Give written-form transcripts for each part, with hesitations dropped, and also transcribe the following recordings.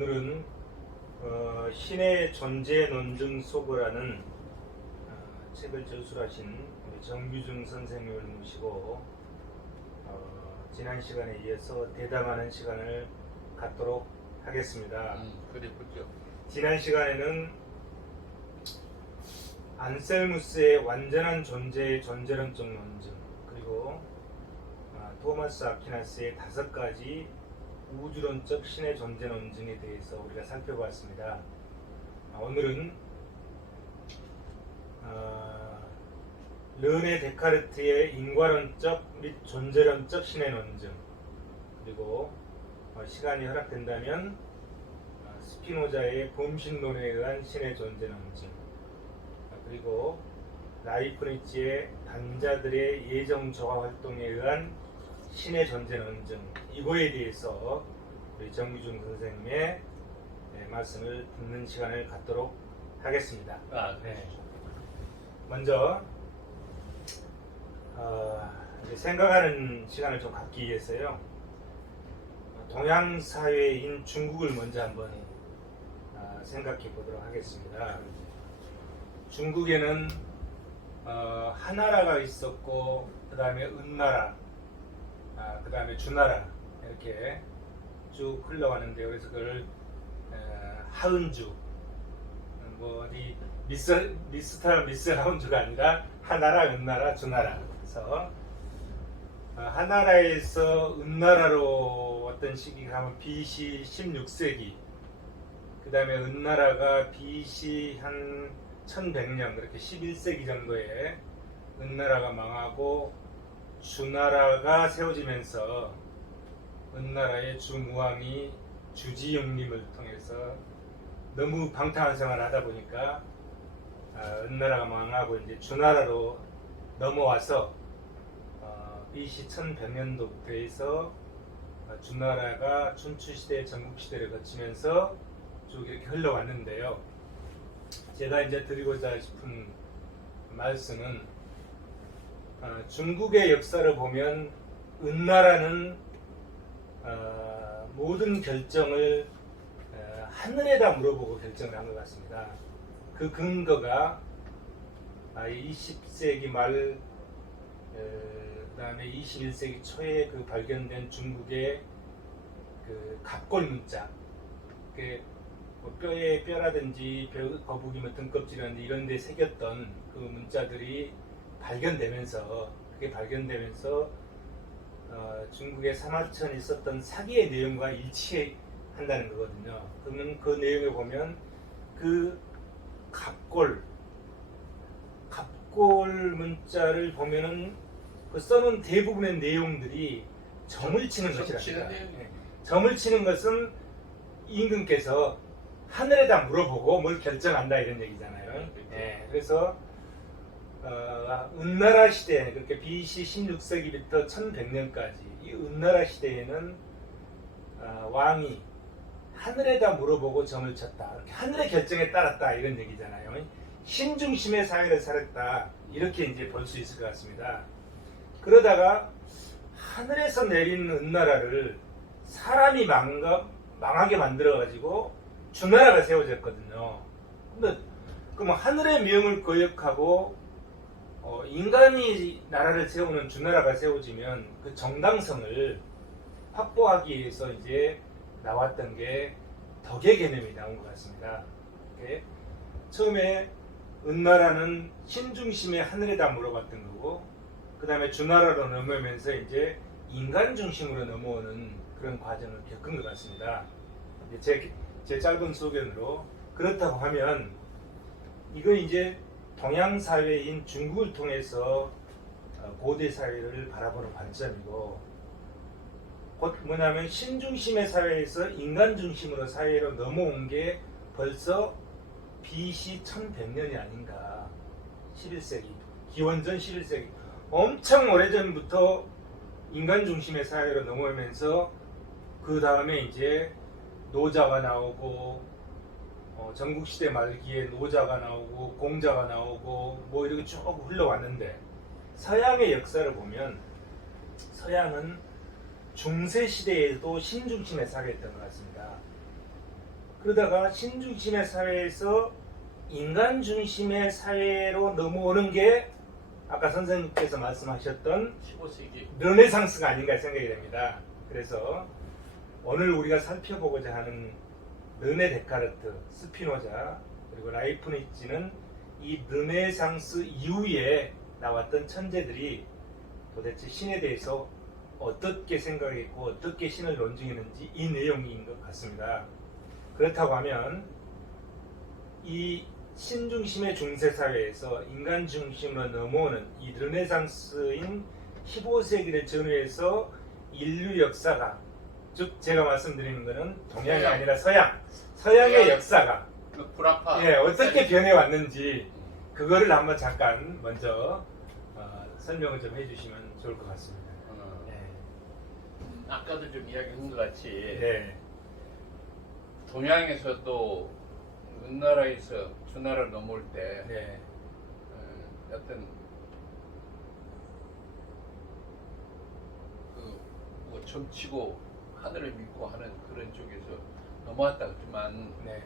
오늘은 신의 존재 논증 소거라는 책을 저술하신 우리 정규중 선생님을 모시고 지난 시간에 이어서 대담하는 시간을 갖도록 하겠습니다. 그랬군요. 지난 시간에는 안셀무스의 완전한 존재의 존재론적 논증, 그리고 토마스 아퀴나스의 5가지 우주론적 신의 존재 논증에 대해서 우리가 살펴봤습니다. 오늘은 르네 데카르트의 인과론적 및 존재론적 신의 논증, 그리고 시간이 허락된다면 스피노자의 범신론에 의한 신의 존재 논증, 그리고 라이프니츠의 단자들의 예정 조화 활동에 의한 신의 존재 논증, 이거에 대해서 우리 정규중 선생님의 말씀을 듣는 시간을 갖도록 하겠습니다. 네. 먼저 이제 생각하는 시간을 좀 갖기 위해서요, 동양 사회인 중국을 먼저 한번 생각해 보도록 하겠습니다. 중국에는 하나라가 있었고, 그 다음에 은나라, 그 다음에 주나라, 이렇게 쭉 흘러가는데요. 그래서 그걸 하은주, 뭐 어디 미스 하은주가 아니라 하나라, 은나라, 주나라. 그래서 하나라에서 은나라로 왔던 시기가 하면 BC 16세기, 그 다음에 은나라가 BC 한 1100년, 그렇게 11세기 정도에 은나라가 망하고 주나라가 세워지면서 은나라의 주무왕이 주지영림을 통해서 너무 방탕한 생활을 하다 보니까 은나라가 망하고 이제 주나라로 넘어와서 BC 1100년도부터 해서 주나라가 춘추시대, 전국시대를 거치면서 쭉 이렇게 흘러왔는데요. 제가 이제 드리고자 싶은 말씀은 중국의 역사를 보면 은나라는 모든 결정을 하늘에다 물어보고 결정을 한 것 같습니다. 그 근거가 20세기 말, 그 다음에 21세기 초에 그 발견된 중국의 그 갑골 문자, 뭐 뼈에 뼈라든지 거북이면 등껍질이라든지 이런 데 새겼던 그 문자들이 발견되면서, 그게 발견되면서 중국의 사마천에 있었던 사기의 내용과 일치한다는 거거든요. 그러면 그 내용에 보면 그 갑골 문자를 보면은 그 써놓은 대부분의 내용들이 점을 치는 것이랍니다. 점을 치는 것은 임금께서 하늘에다 물어보고 뭘 결정한다 이런 얘기잖아요. 그래서 은나라 시대, 그렇게 BC 16세기부터 1100년까지 이 은나라 시대에는 왕이 하늘에다 물어보고 점을 쳤다, 이렇게 하늘의 결정에 따랐다 이런 얘기잖아요. 신중심의 사회를 살았다, 이렇게 이제 볼 수 있을 것 같습니다. 그러다가 하늘에서 내린 은나라를 사람이 망하게 만들어가지고 주나라가 세워졌거든요. 근데 그럼 하늘의 명을 거역하고 인간이 나라를 세우는 주나라가 세워지면 그 정당성을 확보하기 위해서 이제 나왔던 게 덕의 개념이 나온 것 같습니다. 처음에 은나라는 신중심의 하늘에다 물어봤던 거고, 그 다음에 주나라로 넘어오면서 이제 인간 중심으로 넘어오는 그런 과정을 겪은 것 같습니다. 제 짧은 소견으로 그렇다고 하면 이건 이제 동양 사회인 중국을 통해서 고대 사회를 바라보는 관점이고, 곧 뭐냐면 신중심의 사회에서 인간 중심으로 사회로 넘어온 게 벌써 BC 1100년이 아닌가. 11세기, 기원전 11세기, 엄청 오래전부터 인간 중심의 사회로 넘어오면서 그 다음에 이제 노자가 나오고, 전국시대 말기에 노자가 나오고 공자가 나오고 뭐 이렇게 쭉 흘러왔는데, 서양의 역사를 보면 서양은 중세시대에도 신중심에 사게했던 것 같습니다. 그러다가 신중심의 사회에서 인간 중심의 사회로 넘어오는 게 아까 선생님께서 말씀하셨던 15세기 르네상스가 아닌가 생각이 됩니다. 그래서 오늘 우리가 살펴보고자 하는 르네 데카르트, 스피노자, 그리고 라이프니츠는 이 르네상스 이후에 나왔던 천재들이 도대체 신에 대해서 어떻게 생각했고 어떻게 신을 논증했는지 이 내용인 것 같습니다. 그렇다고 하면 이 신중심의 중세사회에서 인간 중심으로 넘어오는 이 르네상스인 15세기를 전후해서 인류 역사가, 즉 제가 말씀드리는 것은 동양이 서양. 아니라 서양의 역사가 그 불아파 어떻게 변해왔는지 그거를 한번 잠깐 먼저 설명을 좀 해주시면 좋을 것 같습니다. 아까도 좀 이야기한 것 같이 네. 동양에서도 은나라에서 주나라를 넘어올 때 네. 어떤 그뭐 점치고 하늘을 믿고 하는 그런 쪽에서 넘어왔다 그렇지만 네.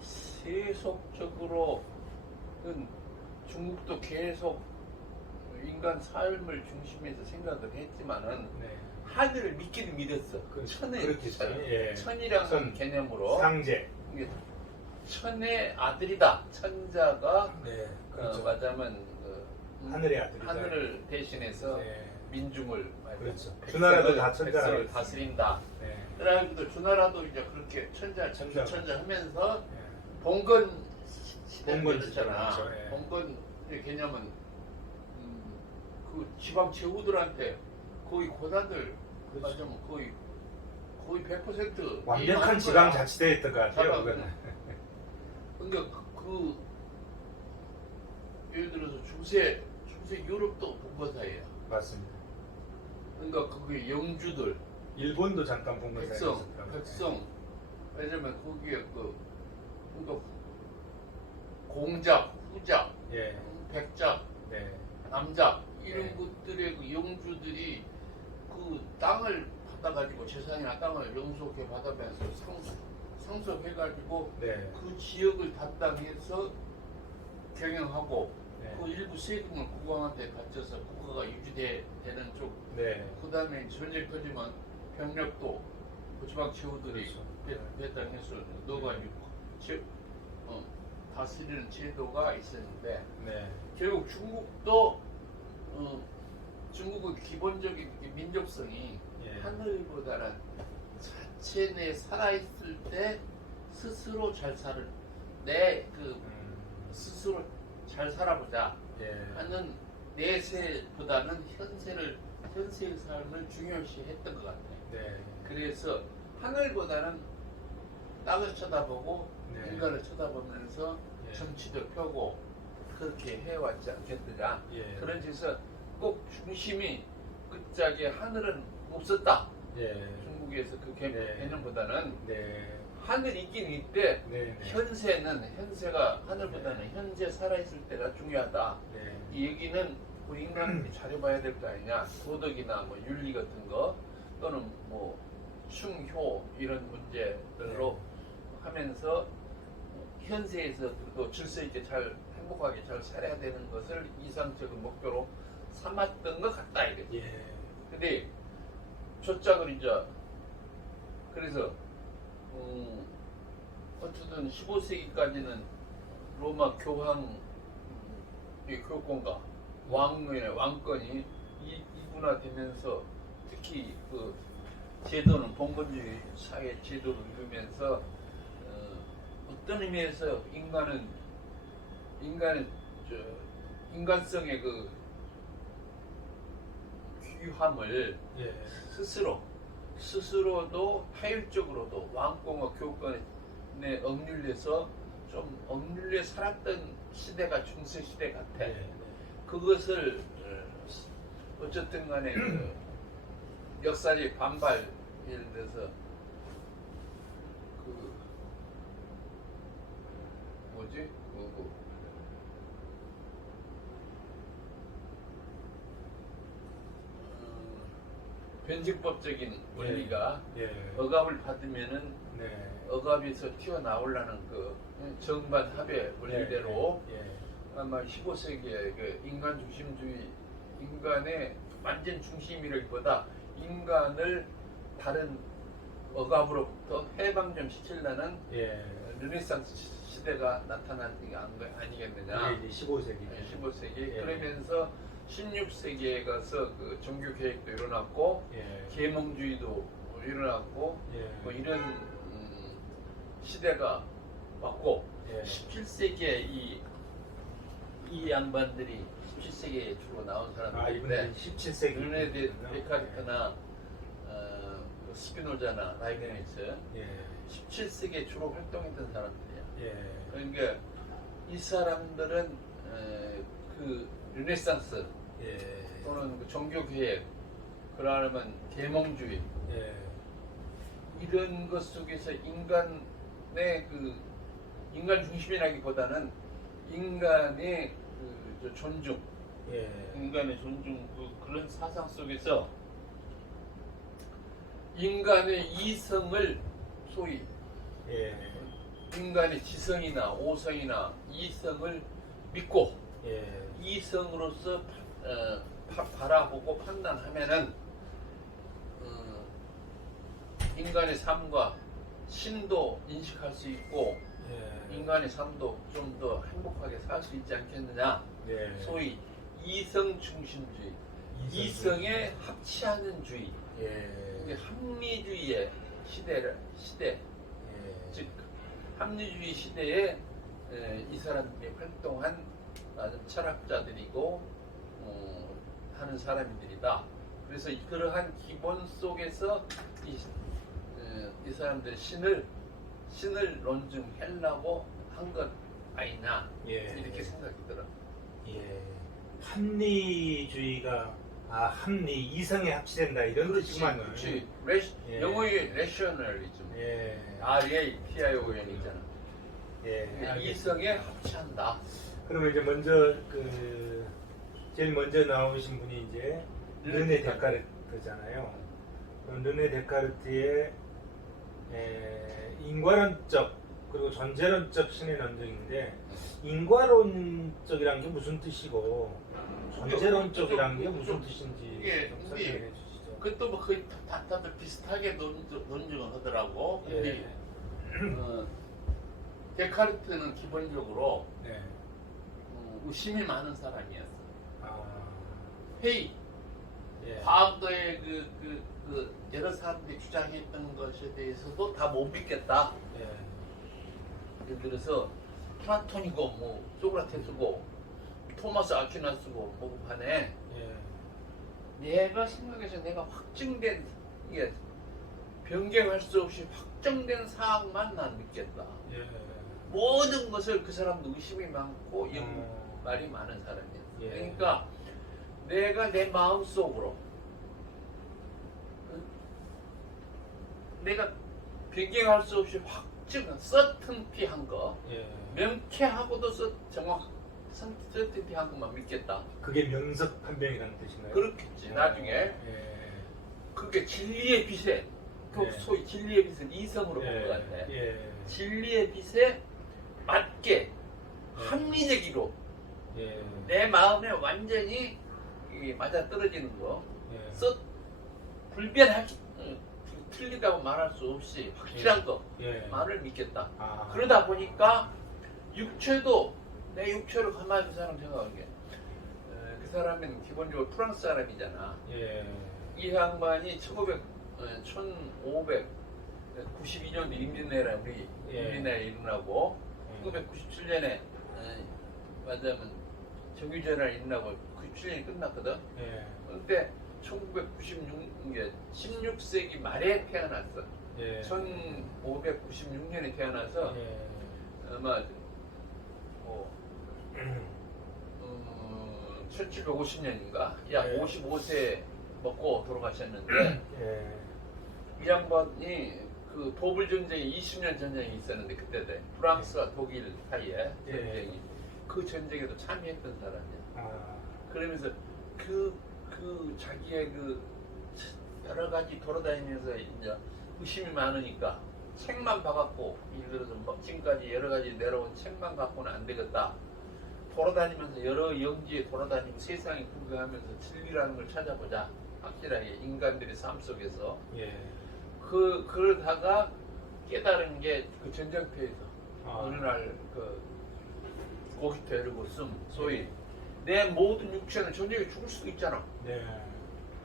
세속적으로는 중국도 계속 인간 삶을 중심에서 생각을 했지만은 네. 하늘을 믿기는 믿었어. 그렇겠죠. 예. 천이라는 천. 개념으로 상제. 이게 천의 아들이다. 천자가 네. 그렇죠. 말하자면 하늘의 아들이다. 하늘을 대신해서 네. 민중을 그렇죠. 백성을- 주나라도 다 천자라고 백성을 했어요. 다스린다. 네. 그래가지고 주나라도 이제 그렇게 천자 천자. 하면서 네. 봉건 시대를 봉건 열었잖아. 시대, 그렇죠. 예. 봉건의 개념은 그 지방 제후들한테 거의 고사들 그렇죠. 말하자면 거의 100% 완벽한 지방자치대였던 것 같아요. 그거는. 그러니까 예를 들어서 중세 유럽도 본거사예요. 맞습니다. 그러니까 그게 영주들 일본도 잠깐 봉건사였어요. 백성 왜냐면 거기에 그러니까 공작, 후작, 예. 백작, 네. 남작 이런 네. 것들의 그 영주들이 그 땅을 받아가지고 재산이나 땅을 영속해 받으면서 상속해가지고 네. 그 지역을 담당해서 경영하고 네. 그 일부 세금을 국왕한테 바쳐서 국가가 유지되는 쪽. 네. 그 다음에 전쟁 터지면 병력도 그 지방 제후들이 그렇죠. 배당해서 넣어가지고 다스리는 제도가 있었는데 네. 결국 중국도 중국의 기본적인 민족성이 예. 하늘보다는 자체 내 살아있을 때 스스로 잘 살을 스스로 잘 살아보자 예. 하는 내세보다는 현세의 삶을 중요시 했던 것 같아요. 네. 그래서 하늘보다는 땅을 쳐다보고 네. 인간을 쳐다보면서 예. 정치도 펴고 그렇게 해왔지 않겠느냐. 예. 그런 데서 꼭 중심이 끝짝에 하늘은 없었다. 예. 중국에서 그 네. 개념보다는 네. 하늘 있긴 있대. 네. 현세가 하늘보다는 현재 살아있을 때가 중요하다. 네. 이 얘기는 우리 인간이 잘해봐야 될 거 아니냐. 도덕이나 뭐 윤리 같은 거 또는 뭐 숭효 이런 문제들로 하면서 현세에서 또 질서 있게 잘 행복하게 잘 살아야 되는 것을 이상적인 목표로 삼았던 것 같다 이거지. 예. 근데 조작을 이제 그래서 어쨌든 15세기까지는 로마 교황의 교권과 왕권이 이분화되면서 특히 그 제도는 봉건주의 사회 제도를 이루면서 어떤 의미에서 인간성의 그 귀함을 예. 스스로도 타율적으로도 왕권과 교권에 억눌려서 좀 억눌려 살았던 시대가 중세 시대 같아. 네. 그것을 어쨌든 간에 그 역사적 반발 예를 들어서 그 뭐지? 변증법적인 원리가 예. 억압을 받으면은 네. 억압에서 튀어나오려는 그 정반합의 원리대로 예. 아마 15세기에 그 인간 중심주의, 인간의 완전 중심이라기보다 인간을 다른 억압으로부터 해방 좀 시키려는 예. 르네상스 시대가 나타난 게 아니겠느냐. 그게 이제 15세기. 15세기. 예. 그러면서 16세기에 가서 그 종교 개혁도 일어났고 예. 계몽주의도 일어났고 예. 뭐 이런 시대가 왔고 예. 17세기에 이 양반들이 17세기에 주로 나온 아, 사람들인데 이분은 17세기. 르네 데카르트나 스피노자나 라이베니츠 예. 17세기에 주로 활동했던 사람들이야. 예. 그러니까 이 사람들은 그 르네상스 예. 또는 그 종교개혁 그러면 계몽주의 예. 이런 것 속에서 인간의 그 인간 중심이라기보다는 인간의 그 존중, 예. 인간의 존중 그런 사상 속에서 인간의 이성을 소위 예. 인간의 지성이나 오성이나 이성을 믿고 예. 이성으로서 바라보고 판단하면은 인간의 삶과 신도 인식할 수 있고 예. 인간의 삶도 좀 더 행복하게 살 수 있지 않겠느냐. 예. 소위 이성 중심주의, 이성에 합치하는 주의, 예. 합리주의의 시대, 예. 즉 합리주의 시대에 이 사람들이 활동한 철학자들이고 하는 사람들이다. 그래서 그러한 기본 속에서 이 사람들이 신을 논증하려고 한 것 아니냐. 예. 이렇게 생각이 들어. 예. 합리주의가 합리 이성에 합치된다 이런 뜻이구만요. 그렇지. 예. 영어의 rationalism. 예. RATION이잖아. 예. 알겠습니다. 이성에 합치한다. 그러면 이제 먼저 그 제일 먼저 나오신 분이 이제 르네 데카르트잖아요. 르네 데카르트의 인과론적 그리고 전제론적 신의 논증인데 인과론적이란 게 무슨 뜻이고 전제론적이란 게 무슨 뜻인지 이게 좀 설명해 주시죠. 그것도 뭐 거의 다들 비슷하게 논증을 하더라고. 근데 예. 데카르트는 기본적으로 네. 의심이 많은 사람이었어. 아. 회의, 예. 과거의 그 여러 사람들이 주장했던 것에 대해서도 다 못 믿겠다. 예. 예를 들어서 플라톤이고 뭐 소크라테스고 토마스 아퀴나스고 뭐 간에 예. 내가 생각해서 내가 확증된 이게 변경할 수 없이 확정된 사항만 난 믿겠다. 예. 모든 것을 그 사람도 의심이 많고 어. 말이 많은 사람이야. 예. 그러니까 내가 내 마음 속으로 내가 변경할 수 없이 확증, 서튼피한 거, 예. 명쾌하고도 서튼피한 것만 믿겠다. 그게 명석 판명이라는 뜻인가요? 그렇겠지. 나중에 예. 그게 진리의 빛에, 그 예. 소위 진리의 빛을 이성으로 본 것 같아. 예. 진리의 빛에 맞게 합리적이로 예. 내 마음에 완전히 맞아 떨어지는 거, 예. 불변하기 틀리다고 말할 수 없이 확실한 거 예. 말을 믿겠다. 아. 그러다 보니까 육체도 내 육체로 가만히 그 사람 생각하게 그 사람은 기본적으로 프랑스 사람이잖아. 예. 이 양반이 1592년도 인민회라 우리 예. 인민회가 일어나고 1997년에 맞으면 정규제가 일어나고 97년이 끝났거든. 예. 그때 1996년 16세기 말에 태어났어. 예. 1596년에 태어나서 예. 아마 1750년인가 약 예. 55세 먹고 돌아가셨는데 예. 이 양반이 그 도불 전쟁이 20년 전쟁이 있었는데 그때 프랑스와 독일 사이에 예. 전쟁이 그 전쟁에도 참여했던 사람이야. 아. 그러면서 그 자기의 그 여러 가지 돌아다니면서 이제 의심이 많으니까 책만 봐갖고 예를 들어서 뭐 지금까지 여러 가지 내려온 책만 갖고는 안 되겠다. 돌아다니면서 여러 영지에 돌아다니고 세상에 구경하면서 진리라는 걸 찾아보자. 확실하게 인간들의 삶 속에서 예. 그러다가 깨달은 게 그 전쟁터에서 어느 아. 날 그 고기터 이러고 소위 내 모든 육체는 전쟁에 죽을 수도 있잖아. 네.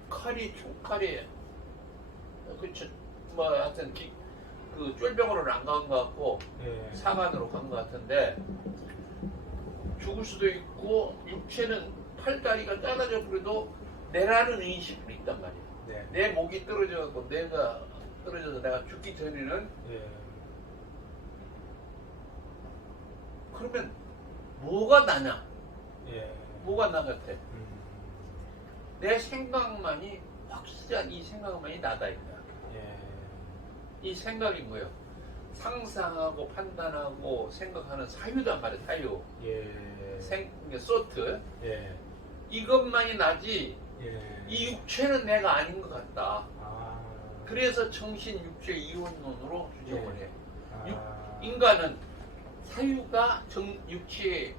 칼이 총칼이 뭐 하여튼 그 쫄병으로는 안 간 것 같고 예. 사관으로 간 것 같은데 죽을 수도 있고 육체는 팔다리가 잘라져 버려도 내라는 인식이 있단 말이야. 네. 내 목이 떨어져서 내가 떨어져서 내가 죽기 전에는 예. 그러면 뭐가 나냐? 예. 뭐가 나 같아? 음. 내 생각만이 확실한 이 생각만이 나다 이거야. 예. 이 생각이 뭐예요? 상상하고 판단하고 생각하는 사유단 말이야. 사유. 예. 소트. 예. 이것만이 나지 예. 이 육체는 내가 아닌 것 같다. 아. 그래서 정신 육체 이원론으로 주장을 해. 아. 인간은 사유가 육체에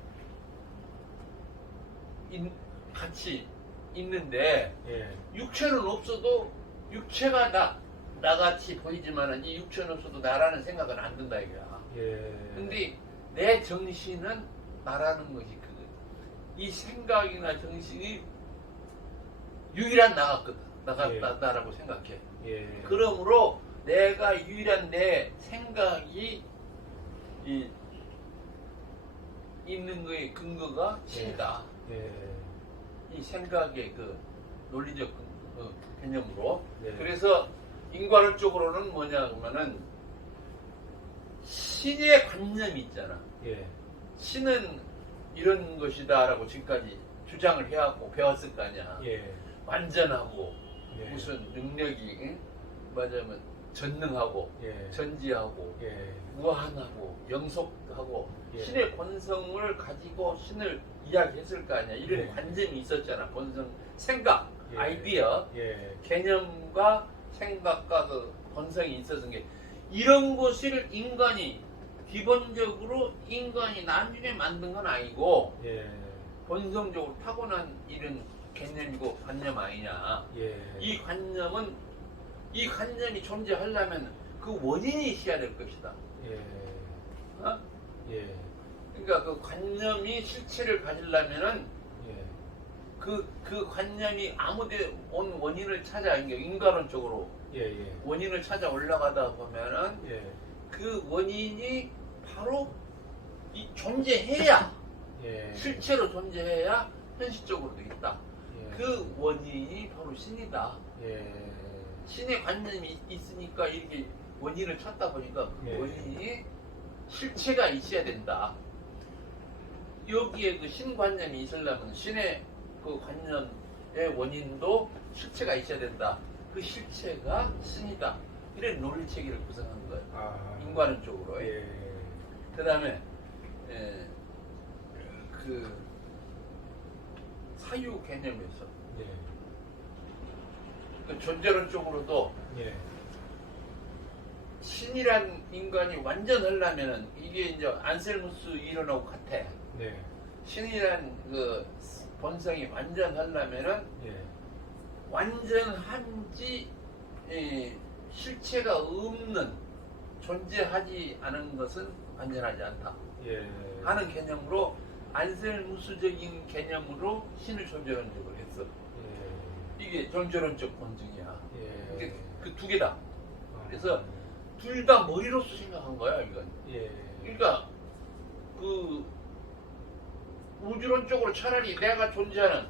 같이 있는데 예. 육체는 없어도 육체가 나같이 보이지만은 이 육체는 없어도 나라는 생각은 안 든다 이거야. 예. 근데 내 정신은 나라는 것이 이 생각이나 정신이 유일한 나 같거든. 예. 나라고 생각해. 예. 그러므로 내가 유일한 내 생각이 있는 거의 근거가 신이다. 예. 이 생각의 그 논리적 개념으로. 예. 그래서 인과론적으로는 뭐냐 그러면은 신의 관념이 있잖아. 예. 신은 이런 것이다라고 지금까지 주장을 해왔고 배웠을 거 아니야. 예. 완전하고 예. 무슨 능력이 맞으면 전능하고 예. 전지하고 예. 무한하고 영속하고 예. 신의 본성을 가지고 신을 이야기했을 거 아니야. 이런 예. 관점이 있었잖아. 본성, 생각, 예. 아이디어, 예. 개념과 생각과 그 본성이 있었던 게 이런 것을 인간이 기본적으로 인간이 나중에 만든 건 아니고 예. 본성적으로 타고난 이런 개념이고 관념 아니냐. 예. 이 관념이 존재하려면 그 원인이 있어야 될 것이다. 예. 어? 예. 그러니까 그 관념이 실체를 가지려면은 예. 그 관념이 아무데 온 원인을 찾아 인간론적으로 예. 예. 원인을 찾아 올라가다 보면은 예. 그 원인이 바로 존재해야 예. 실체로 존재해야 현실적으로도 있다. 예. 그 원인이 바로 신이다. 예. 신의 관념이 있으니까 이렇게 원인을 찾다 보니까 그 예. 원인이 실체가 있어야 된다. 여기에 그 신관념이 있으려면 신의 그 관념의 원인도 실체가 있어야 된다. 그 실체가 신이다. 이런 논리 체계를 구성한 거예요. 아. 인과론 쪽으로. 예. 그 다음에 그 사유 개념에서 예. 그 존재론 쪽으로도 예. 신이란 인간이 완전하려면은 이게 이제 안셀무스 이론하고 같아. 네. 신이란 그 본성이 완전하려면은 예. 완전한지 실체가 없는 존재하지 않은 것은 완전하지 않다 예. 하는 개념으로 안셀무스적인 개념으로 신을 존재론적으로 했어. 예. 이게 존재론적 본증이야. 예. 이게 그 두 개다. 어. 그래서 둘 다 머리로서 생각한 거야 이건. 예. 그러니까 그 우주론적으로 차라리 내가 존재하는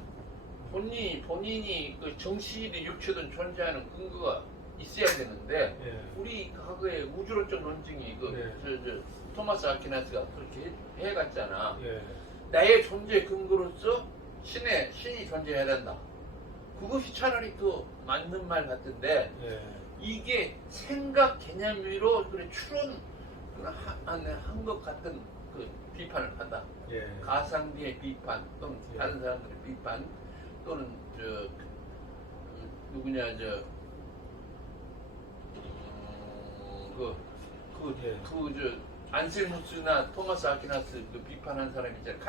본인이 그 정신이든 육체든 존재하는 근거가 있어야 되는데 예. 우리 과거에 우주론적 논증이 그 네. 토마스 아퀴나스가 그렇게 해갔잖아. 예. 나의 존재 근거로서 신이 존재해야 된다. 그것이 차라리 더 맞는 말 같은데 예. 이게 생각 개념으로 그래 추론한 것 같은 그 비판을 한다. 예. 가상비의 비판 또는 예. 다른 사람들의 비판 또는 누구냐 예. 안셀무스나 토마스 아퀴나스 그 비판한 사람이 있잖아요.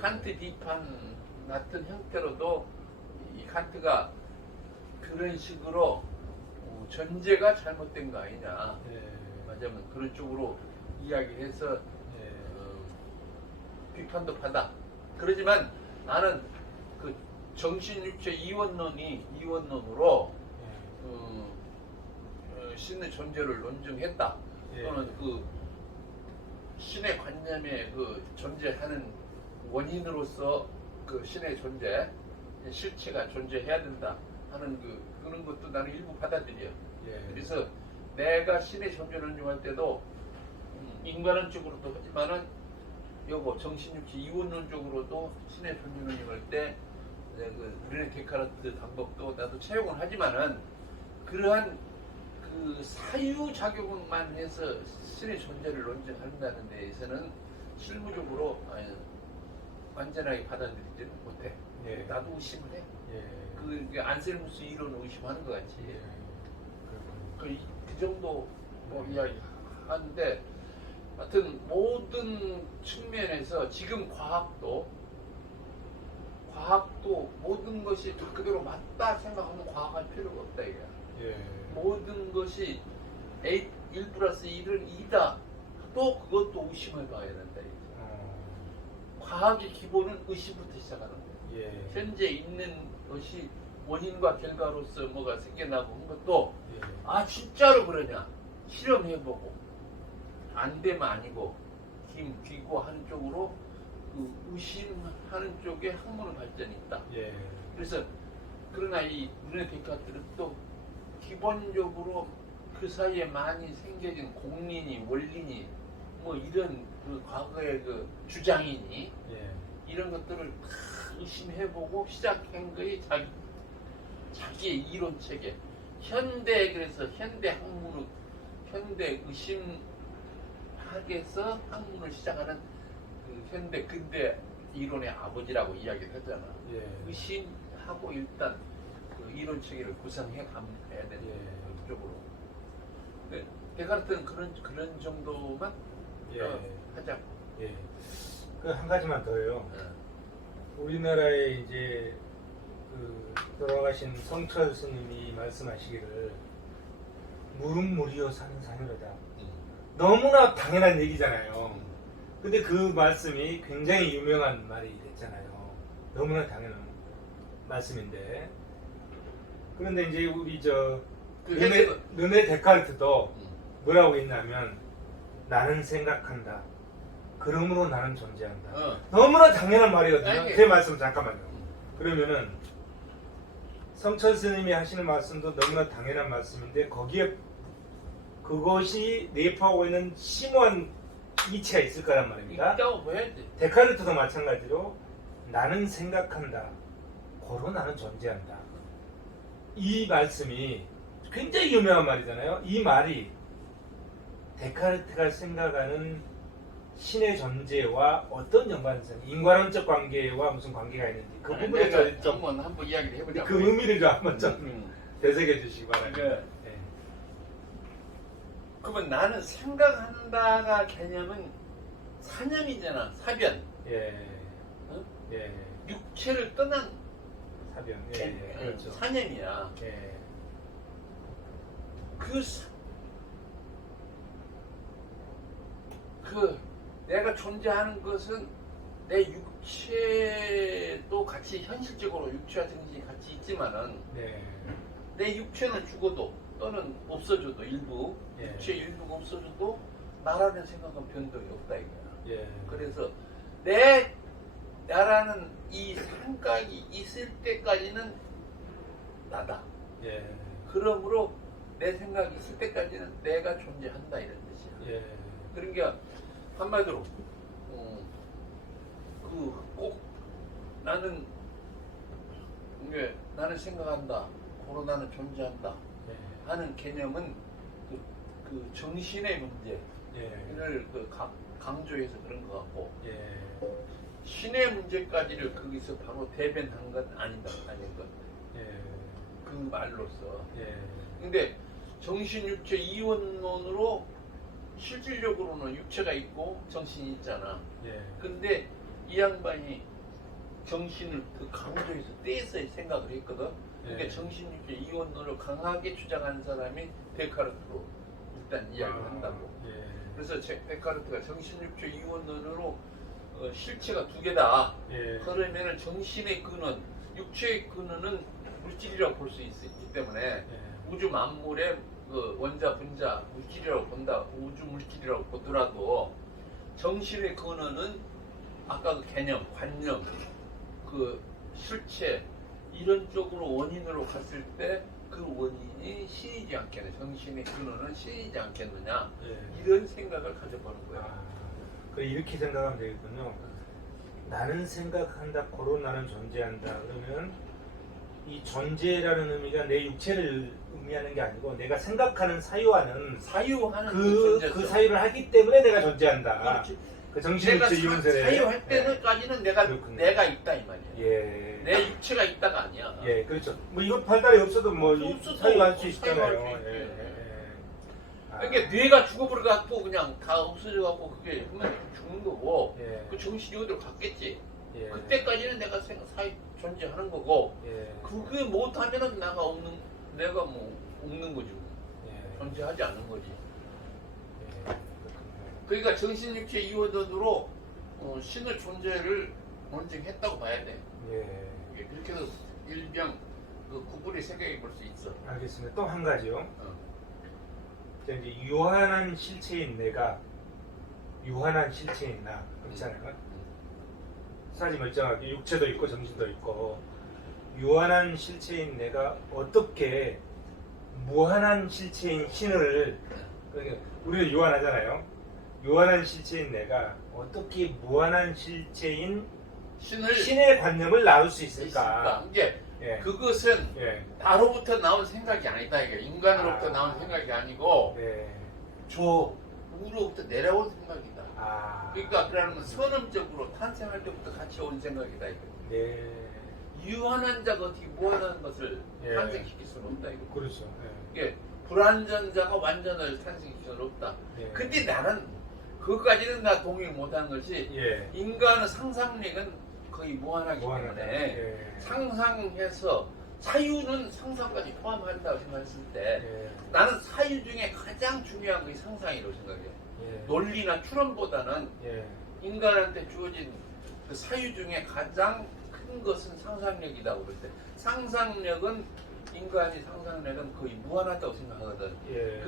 칸트 비판 같은 형태로도 이 칸트가 그런 식으로 전제가 잘못된 거 아니냐. 예. 맞으면 그런 쪽으로 이야기해서 예. 비판도 받아. 그러지만 나는 그 정신육체 이원론으로 신의 존재를 논증했다. 예. 또는 그 신의 관념에 그 존재하는 원인으로서 그 신의 존재, 실체가 존재해야 된다 하는 그런 것도 나는 일부 받아들여. 예. 그래서 내가 신의 존재를 논증할 때도 인간론적으로도 하지만은 요거 정신육체 이원론적으로도 신의 존재 논증할 때 그 르네 데카르트 방법도 나도 채용을 하지만은 그러한 그 사유작용만 해서 신의 존재를 논증한다는 데에서는 실무적으로 완전하게 받아들이지는 못해. 예. 나도 의심을 해. 예. 그 안셀무스 이론 의심하는 것 같이. 예. 그렇군요. 그 정도 뭐 이야기하는데 하여튼 모든 측면에서 지금 과학도 모든 것이 다 그대로 맞다 생각하면 과학할 필요가 없다 이거야. 예. 모든 것이 1 플러스 1은 2다. 또 그것도 의심을 봐야 된다. 과학의 기본은 의심부터 시작하는 거예요. 예. 현재 있는 것이 원인과 결과로서 뭐가 생겨나고 한 것도 예. 아 진짜로 그러냐 실험해보고 안 되면 아니고 귀고 하는 쪽으로 그 의심하는 쪽에 학문의 발전이 있다. 예. 그래서 그러나 이 르네 데카르트는 또 기본적으로 그 사이에 많이 생겨진 공리니 원리니 뭐 이런 그 과거의 그 주장이니 예. 이런 것들을 다 의심해보고 시작한 거에 자기의 이론 체계 그래서 현대 학문을 현대 의심학에서 학문을 시작하는 그 현대 근대 이론의 아버지라고 이야기를 했잖아. 예. 의심하고 일단 그 이론 체계를 구성해 가야 되는 쪽으로. 네, 데카르트는 그런 정도만 예. 하자. 예. 그 한 가지만 더요. 우리나라에 이제 그 돌아가신 성철 스님이 말씀하시기를 무릉무리여 사는 사유로다. 너무나 당연한 얘기잖아요. 근데 그 말씀이 굉장히 유명한 말이 됐잖아요. 너무나 당연한 말씀인데. 그런데 이제 우리 르네 데카르트도 뭐라고 했냐면 나는 생각한다. 그러므로 나는 존재한다. 너무나 당연한 말이거든요. 그 말씀 잠깐만요. 그러면은 성철 스님이 하시는 말씀도 너무나 당연한 말씀인데 거기에 그것이 내포하고 있는 심오한 이치가 있을 거란 말입니다. 있다고 봐야지. 데카르트도 마찬가지로 나는 생각한다. 고로 나는 존재한다. 이 말씀이 굉장히 유명한 말이잖아요. 이 말이 데카르트가 생각하는 신의 존재와 어떤 연관성, 인과론적 관계와 무슨 관계가 있는지 그 부분을 좀 한번 이야기를 해보자. 그 의미를 좀 한번 좀 되새겨 주시기 바랍니다. 네. 그러면 나는 생각한다가 개념은 사념이잖아. 사변. 예. 어? 예. 육체를 떠난 사변. 예. 예. 그렇죠. 사념이야. 예. 내가 존재하는 것은 내 육체도 같이 현실적으로 육체와 정신이 같이 있지만은 네. 내 육체는 죽어도 또는 없어져도 일부 예. 육체 일부가 없어져도 나라는 생각은 변동이 없다 이거야. 예. 그래서 나라는 이 생각이 있을 때까지는 나다. 예. 그러므로 내 생각이 있을 때까지는 내가 존재한다 이런 뜻이야. 예. 그러니까 한마디로 꼭 나는 생각한다. 고로 나는 존재한다. 예. 하는 개념은 그 정신의 문제를 예. 강조해서 그런 것 같고 예. 신의 문제까지를 거기서 바로 대변한 건 아닌 것. 예. 그 말로서. 예. 근데 정신육체 이원론으로 실질적으로는 육체가 있고 정신이 있잖아. 예. 근데 이 양반이 정신을 그 강조해서 떼서 생각을 했거든. 그러니까 예. 정신육체 이원론을 강하게 주장하는 사람이 데카르트로 일단 이야기를 한다고. 예. 그래서 데카르트가 정신육체 이원론으로 실체가 두 개다. 예. 그러면은 정신의 근원, 육체의 근원은 물질이라고 볼 수 있기 때문에 예. 우주 만물의 그 원자, 분자, 물질이라고 본다. 우주 물질이라고 보더라도 정신의 근원은 아까 그 개념, 관념, 그 실체 이런 쪽으로 원인으로 갔을 때 그 원인이 신이지 않겠느냐. 정신의 근원은 신이지 않겠느냐. 예. 이런 생각을 가져보는 거야. 아, 그래 이렇게 생각하면 되겠군요. 나는 생각한다, 고로 나는 존재한다. 그러면 이 존재라는 의미가 내 육체를 의미하는 게 아니고 내가 생각하는 사유와는 사유하는 그 사유를 하기 때문에 내가 존재한다. 그렇지. 그 내가 정신육체 이원설에 사유할 때는까지는 내가 그렇군요. 내가 있다 이 말이야. 예. 내 육체가 있다가 아니야. 예, 그렇죠. 뭐 이거 발달이 없어도 뭐 없어도 사유할 수 사유할 있잖아요. 수 있지. 예, 예. 아, 그러니까 뇌가 죽어버려 갖고 그냥 다 없어져 갖고 그게 하면 죽는 거고 예, 그 정신이 어디로 갔겠지. 예, 그때까지는 내가 사유 존재하는 거고 예, 그게 못하면은 내가 뭐 없는 거지. 예, 존재하지 않는 거지. 예, 그렇군요. 그러니까 정신육체 이원론으로 신의 존재를 논증했다고 봐야 돼. 예, 이게 그렇게 해서 일병 그 구분이 생각해 볼 수 있어. 알겠습니다. 또 한 가지요. 어. 이제 유한한 실체인 내가 유한한 실체인 나 그렇잖아요. 사지 멀쩡하게 육체도 있고 정신도 있고 유한한 실체인 내가 어떻게 무한한 실체인 신을 그러니까 우리는 유한하잖아요. 유한한 실체인 내가 어떻게 무한한 실체인 신을 신의 관념을 나눌 수 있을까? 있을까? 이게 예, 그것은 예, 나로부터 나온 생각이 아니다. 이게 인간으로부터 나온 생각이 아니고 네, 저 우로부터 내려온 생각이다. 아, 그러니까 그러면 선언적으로 탄생할 때부터 같이 온 생각이다. 이거. 네, 유한한 자가 어떻게 무한한 것을 예. 탄생시킬 수는 없다. 이거. 그렇죠. 이게 불완전 자가 완전을 탄생시킬 수는 없다. 예, 예. 근데 나는 그것까지는 나 동의를 못하는 것이 예, 인간의 상상력은 거의 무한하기 무한하다. 때문에 예, 상상해서 사유는 상상까지 포함한다고 생각했을 때 예, 나는 사유 중에 가장 중요한 것이 상상이라고 생각해. 예, 논리나 추론보다는 예, 인간한테 주어진 그 사유 중에 가장 큰 것은 상상력이라고 볼 때 상상력은 인간이 상상력은 거의 무한하다고 생각하거든. 예,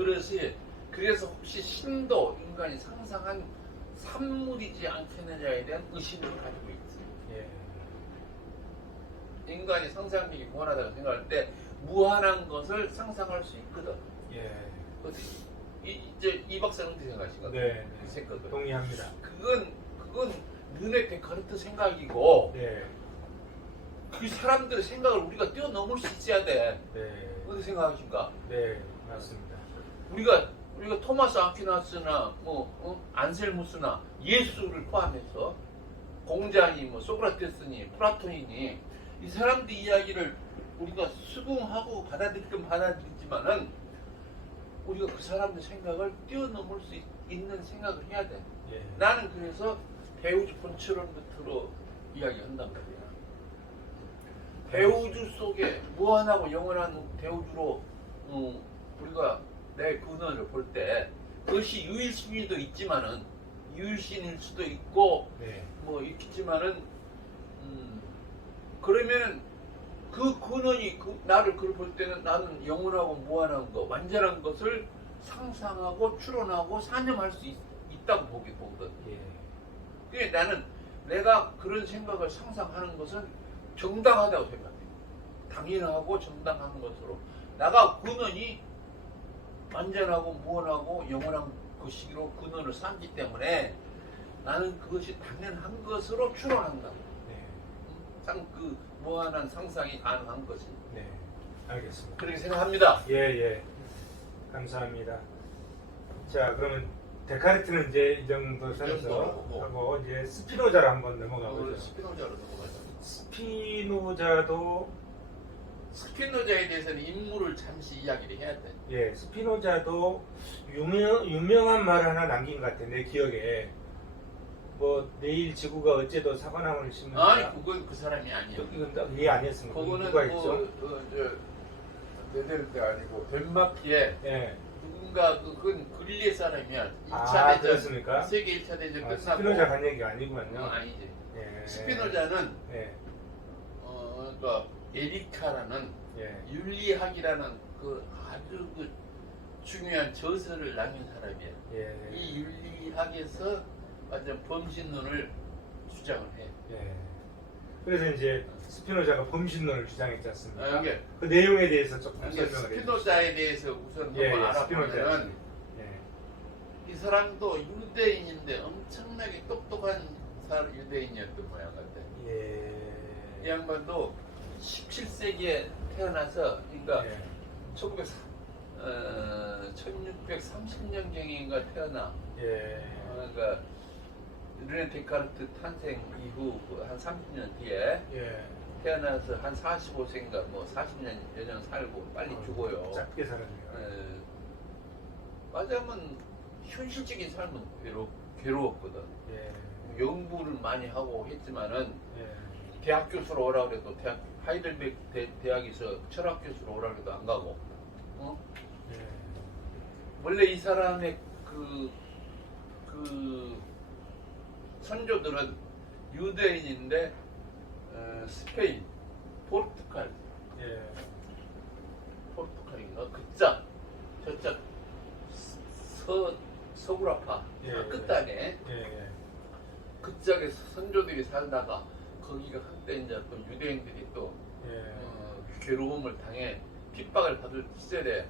그래서 혹시 신도 인간이 상상한 산물이지 않겠느냐에 대한 의심을 가지고 있지. 예, 인간이 상상력이 무한하다고 생각할 때 무한한 것을 상상할 수 있거든. 예, 이제 이 박사는 어떻게 생각하신가? 네, 그 생각을. 동의합니다. 그건 르네 데카르트 생각이고 네, 그 사람들의 생각을 우리가 뛰어넘을 수 있어야 돼. 네, 어떻게 생각하십니까? 네, 맞습니다. 우리가 토마스 아퀴나스나 안셀무스나 예수를 포함해서 공자니 소크라테스니 플라톤이니 이 사람들 이야기를 우리가 수긍하고 받아들이긴 받아들이지만은 우리가 그 사람들 생각을 뛰어넘을 수 있는 생각을 해야 돼. 예, 나는 그래서 배우주 본처럼부터로 이야기한단 말이야. 배우주 속에 무한하고 영원한 배우주로 우리가 내 근원을 볼 때 그것이 유일신일도 있지만은 유일신일 수도 있고 네, 뭐 있겠지만은 그러면은 그 근원이 나를 그걸 볼 때는 나는 영원하고 무한한 거 완전한 것을 상상하고 추론하고 산념할 수 있다고 보거든. 예, 그게 나는 내가 그런 생각을 상상하는 것은 정당하다고 생각해. 당연하고 정당한 것으로 나가 근원이 완전하고 무한하고 영원한 것이기로 근원을 삼기 때문에 나는 그것이 당연한 것으로 추론한다고. 네, 그 무한한 상상이 가능한 것이. 네, 알겠습니다. 그렇게 생각합니다. 예, 예, 감사합니다. 자, 그러면 데카르트는 이제 이 정도 선에서 정도로 하고 이제 스피노자로 한번 넘어가 보죠. 스피노자로 넘어가자. 스피노자도 스피노자에 대해서는 인물을 잠시 이야기를 해야 돼. 예, 스피노자도 유명한 말 하나 남긴 것 같아. 내 기억에 뭐 내일 지구가 어째도 사과나무를 심는다. 아니 그건 그 사람이 아니야. 이건 이게 아니었습니까? 그거는 누가 있죠? 네덜란드 아니고 덴마크에 예. 누군가 그건 그릴리의 사람이야. 2차 아, 대전 그렇습니까? 세계 1차 대전 아, 끝나고 스피노자 간 얘기가 아니군요. 아니지. 예. 스피노자는 예. 그러니까 에리카라는 예. 윤리학이라는 그 아주 그 중요한 저서를 남긴 사람이야. 예. 이 윤리학에서 완전 범신론을 주장을 해. 예. 그래서 이제 스피노자가 범신론을 주장했지 않습니까? 이게 그 내용에 대해서 조금 그러니까 설명을 해주세요. 스피노자에 대해서 우선 예, 한번 예, 알아보면은 예. 이 사람도 유대인인데 엄청나게 똑똑한 유대인이었던 모양 같아. 예. 이 양반도 17세기에 태어나서 그러니까 예. 1630년경인가 태어나. 예. 그러니까 르네 데카르트 탄생 이후 한 30년 뒤에 예. 태어나서 한 45세인가 뭐 40년 여정 살고 빨리 죽어요. 짧게 살았네요. 맞으면 현실적인 삶은 괴로웠거든. 예. 연구를 많이 하고 했지만은 예. 대학 교수로 오라 그래도 하이델베르 대학에서 철학 교수로 오라 그래도 안 가고. 예. 원래 이 사람의 그 선조들은 유대인인데 스페인, 포르투갈인가 그짝 저짝 서구라파 예, 끝단에 예. 그짝에 선조들이 살다가 거기가 한때 이제 또 유대인들이 또 예. 괴로움을 당해 핍박을 받을 시절에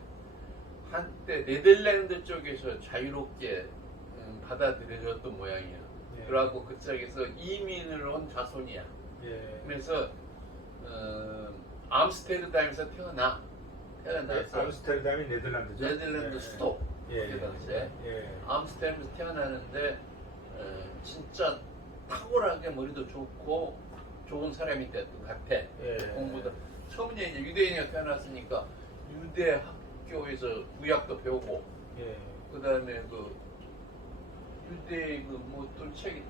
한때 네덜란드 쪽에서 자유롭게 받아들여졌던 모양이야. 예. 그러고 그쪽에서 이민을 온 자손이야. 예. 그래서 암스테르담에서 태어나서 암스테르담이 네덜란드죠? 네덜란드 예. 수도 예. 그때 당시에 예. 암스테르담에서 태어나는데 진짜 탁월하게 머리도 좋고 좋은 사람이 됐던 것 같아. 예. 공부도 처음에 이제 유대인이 태어났으니까 유대 학교에서 구약도 배우고 예. 그다음에 그 유대 그뭐또 책이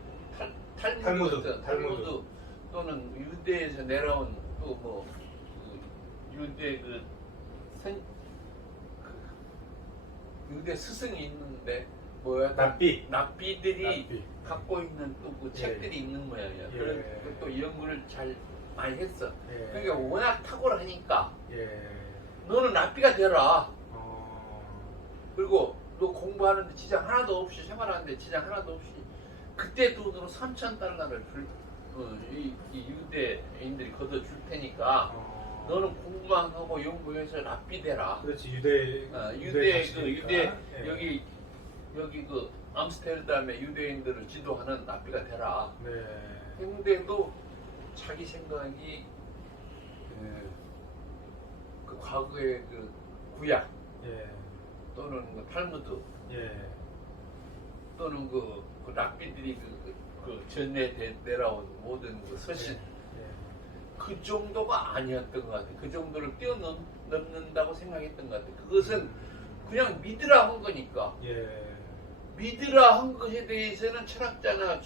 탈무드. 탈무드 또는 유대에서 내려온 또 뭐 유대 유대 스승이 있는데 뭐야 납비들이 납비. 갖고 있는 또 그 예. 책들이 있는 모양이야. 예. 그런 또 연구를 잘 많이 했어. 예. 그러니까 워낙 탁월하니까 예. 너는 납비가 되라. 어. 그리고 너 공부하는데 지장 하나도 없이 생활하는데 지장 하나도 없이 그때 돈으로 3,000달러를 이 유대인들이 걷어 줄 테니까 너는 공부만 하고 연구해서 납비되라. 그렇지 유대 유대 예. 여기 그 암스테르담의 유대인들을 지도하는 납비가 되라. 네. 근데도 자기 생각이 그 과거의 그 구약 예. 또는 그 탈무드 예. 또는 그 랍비들이 그 전에 내려온 모든 그 서신 예. 그 정도가 아니었던 것 같아. 그 정도를 뛰어넘는다고 생각했던 것 같아. 그것은 그냥 믿으라 한 거니까. 예. 믿으라 한 것에 대해서는 철학자나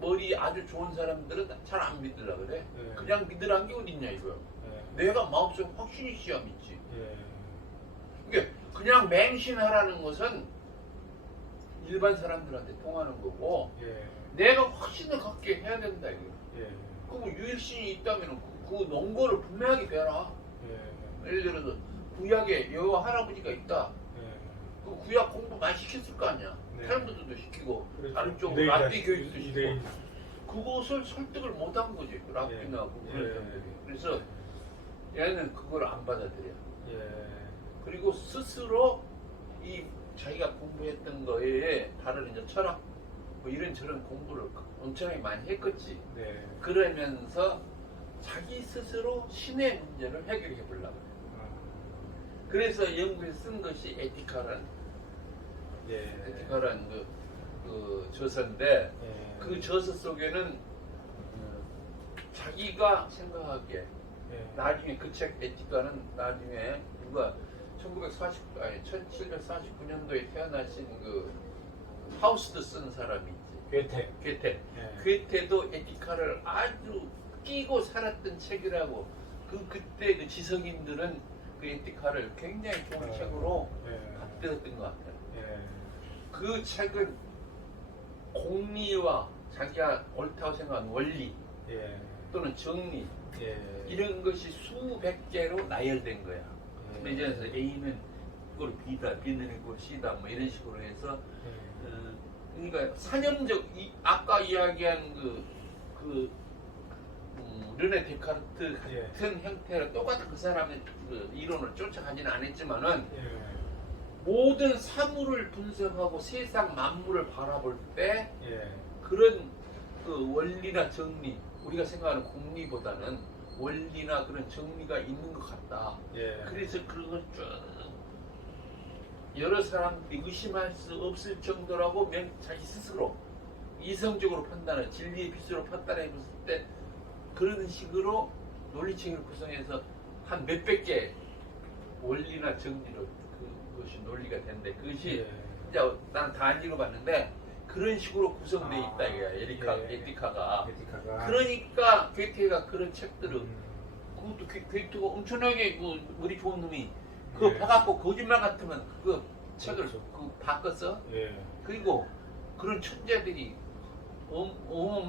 머리 아주 좋은 사람들은 잘 안 믿으라 그래. 예. 그냥 믿으라 한 게 어딨냐 이거야. 예. 내가 마음속에 확신이 있어야 믿지. 예. 이게 그냥 맹신하라는 것은 일반 사람들한테 통하는 거고 예. 내가 확신을 갖게 해야 된다 이거. 예. 그럼 유일신이 있다면 그 논거를 분명하게 배라. 예. 예를 들어서 구약에 여호와 할아버지가 있다. 예. 그 구약 공부 많이 시켰을 거 아니야. 네. 탈무드도 시키고 그렇죠. 다른 쪽으로 유대인 랍비 교육도 시키고 유대인. 그것을 설득을 못한 거지. 그 랍비나 예. 그런 예. 사람들이. 그래서 얘는 그걸 안 받아들여. 예. 그리고 스스로 이 자기가 공부했던 거에 다른 이제 철학 뭐 이런저런 공부를 엄청나게 많이 했겠지. 네. 그러면서 자기 스스로 신의 문제를 해결해 보려고 해요. 그래서 연구에 쓴 것이 에티카라는 예. 에티카라는 그 저서인데 예. 그 저서 속에는 자기가 생각하기에 예. 나중에 그 책 에티카는 나중에 누가 1749년도에 태어나신 그 파우스트 쓴 사람이 있지. 괴테. 괴테. 예. 괴테도 에티카를 아주 끼고 살았던 책이라고. 그때 그 지성인들은 그 에티카를 굉장히 좋은 책으로 예. 받들었던 것 같아요. 예. 그 책은 공리와 자기가 옳다고 생각하는 원리 예. 또는 정리 예. 이런 것이 수백 개로 나열된 거야. 근데 이제 A는 이걸 B다, B는 이걸 C다, 뭐 이런 식으로 해서 그러니까 사념적 아까 이야기한 르네 데카르트 같은 형태로 똑같은 그 사람의 그 이론을 쫓아가지는 않았지만은 모든 사물을 분석하고 세상 만물을 바라볼 때 그런 그 원리나 정리 우리가 생각하는 공리보다는 원리나 그런 정리가 있는 것 같다. 그래서 그런 걸 쭉 여러 사람들이 의심할 수 없을 정도라고 자기 스스로 이성적으로 판단을 진리의 빛으로 판단해 봤을 때 그런 식으로 논리책을 구성해서 한 몇백 개 원리나 정리로 그것이 논리가 된대. 그것이 진짜 나는 다 안 읽어봤는데 그런 식으로 구성되어 있다 이거야. 에티카가. 그러니까 괴테가 그런 책들을 그것도 괴테가 엄청나게 그 머리 좋은 놈이 그거 봐갖고 거짓말 같으면 그 책을 그 바꿨어. 그리고 그런 천재들이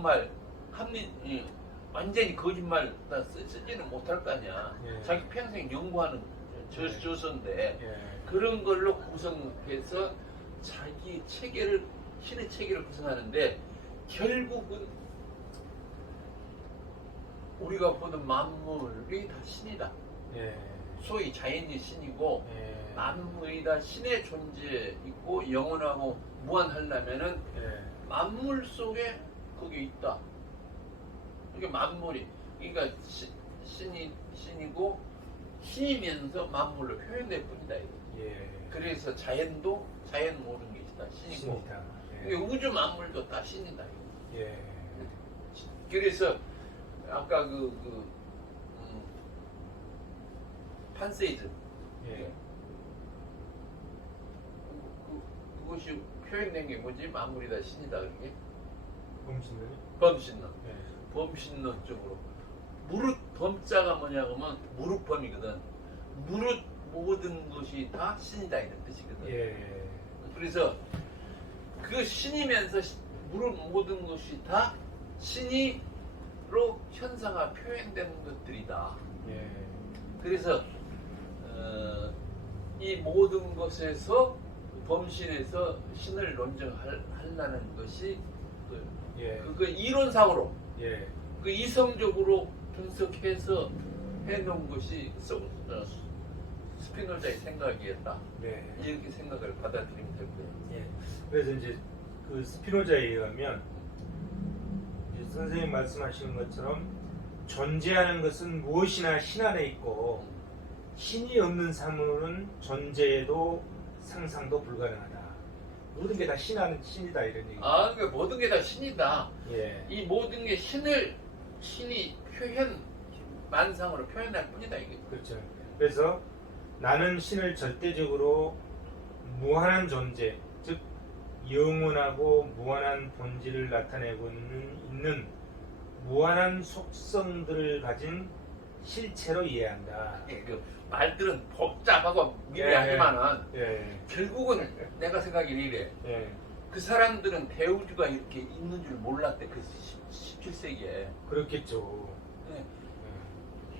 말 완전히 거짓말 다 쓰지는 못할 거 아니야. 자기 평생 연구하는 저서인데 그런 걸로 구성해서 자기 체계를 신의 체계를 구성하는데 결국은 우리가 보는 만물이 다 신이다. 소위 자연이 신이고 만물이 다 신의 존재 있고 영원하고 무한하려면은 만물 속에 그게 있다. 이게 만물이 그러니까 신이고 신이면서 만물로 표현될 뿐이다. 그래서 자연도 자연 모든 게 있다. 신이고 우주 만물도 다 신이다. 그래서 아까 판세이즘 그것이 표현된 게 뭐지? 만물이 다 신이다 그런 게 범신론. 범신론 쪽으로 무릇 범자가 뭐냐면 무릇범이거든. 무릇 모든 것이 다 신이다 이런 뜻이거든. 그래서 그 신이면서 무릇 모든 것이 다 신이로 현상화 표현된 것들이다. 그래서 이 모든 것에서 범신에서 신을 논증하려는 것이 그 이론상으로 그 이성적으로 분석해서 해놓은 것이 스피노자의 생각이었다. 이렇게 생각을 받아들이면 될 거예요. 그래서 이제 그 스피노자에 의하면 이제 선생님 말씀하시는 것처럼 존재하는 것은 무엇이나 신 안에 있고 신이 없는 사물은 존재도 상상도 불가능하다. 모든 게 다 신이다 이런 얘기. 그러니까 모든 게 다 신이다. 예. 이 모든 게 신이 만상으로 표현할 뿐이다 이게. 그렇죠. 그래서 나는 신을 절대적으로 무한한 존재, 즉 영원하고 무한한 본질을 나타내고 있는 무한한 속성들을 가진 실체로 이해한다. 그 말들은 복잡하고 미미하지만은 결국은 내가 생각하기에 이래. 그 사람들은 대우주가 이렇게 있는 줄 몰랐대. 그 17세기에. 그렇겠죠.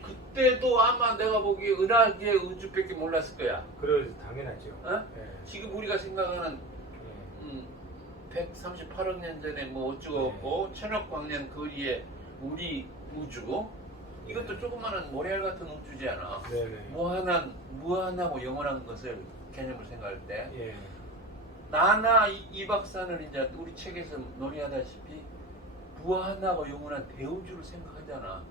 그때도 아마 내가 보기에 은하계 우주밖에 몰랐을 거야. 그래 당연하죠. 지금 우리가 생각하는 138억 년 전에 뭐 어쩌고 천억 광년 거리에 우리 우주 이것도 조그마한 모래알 같은 우주지 않아. 무한하고 영원한 것을 개념을 생각할 때 나나 이 박사는 이제 우리 책에서 논의하다시피 무한하고 영원한 대우주를 생각하잖아.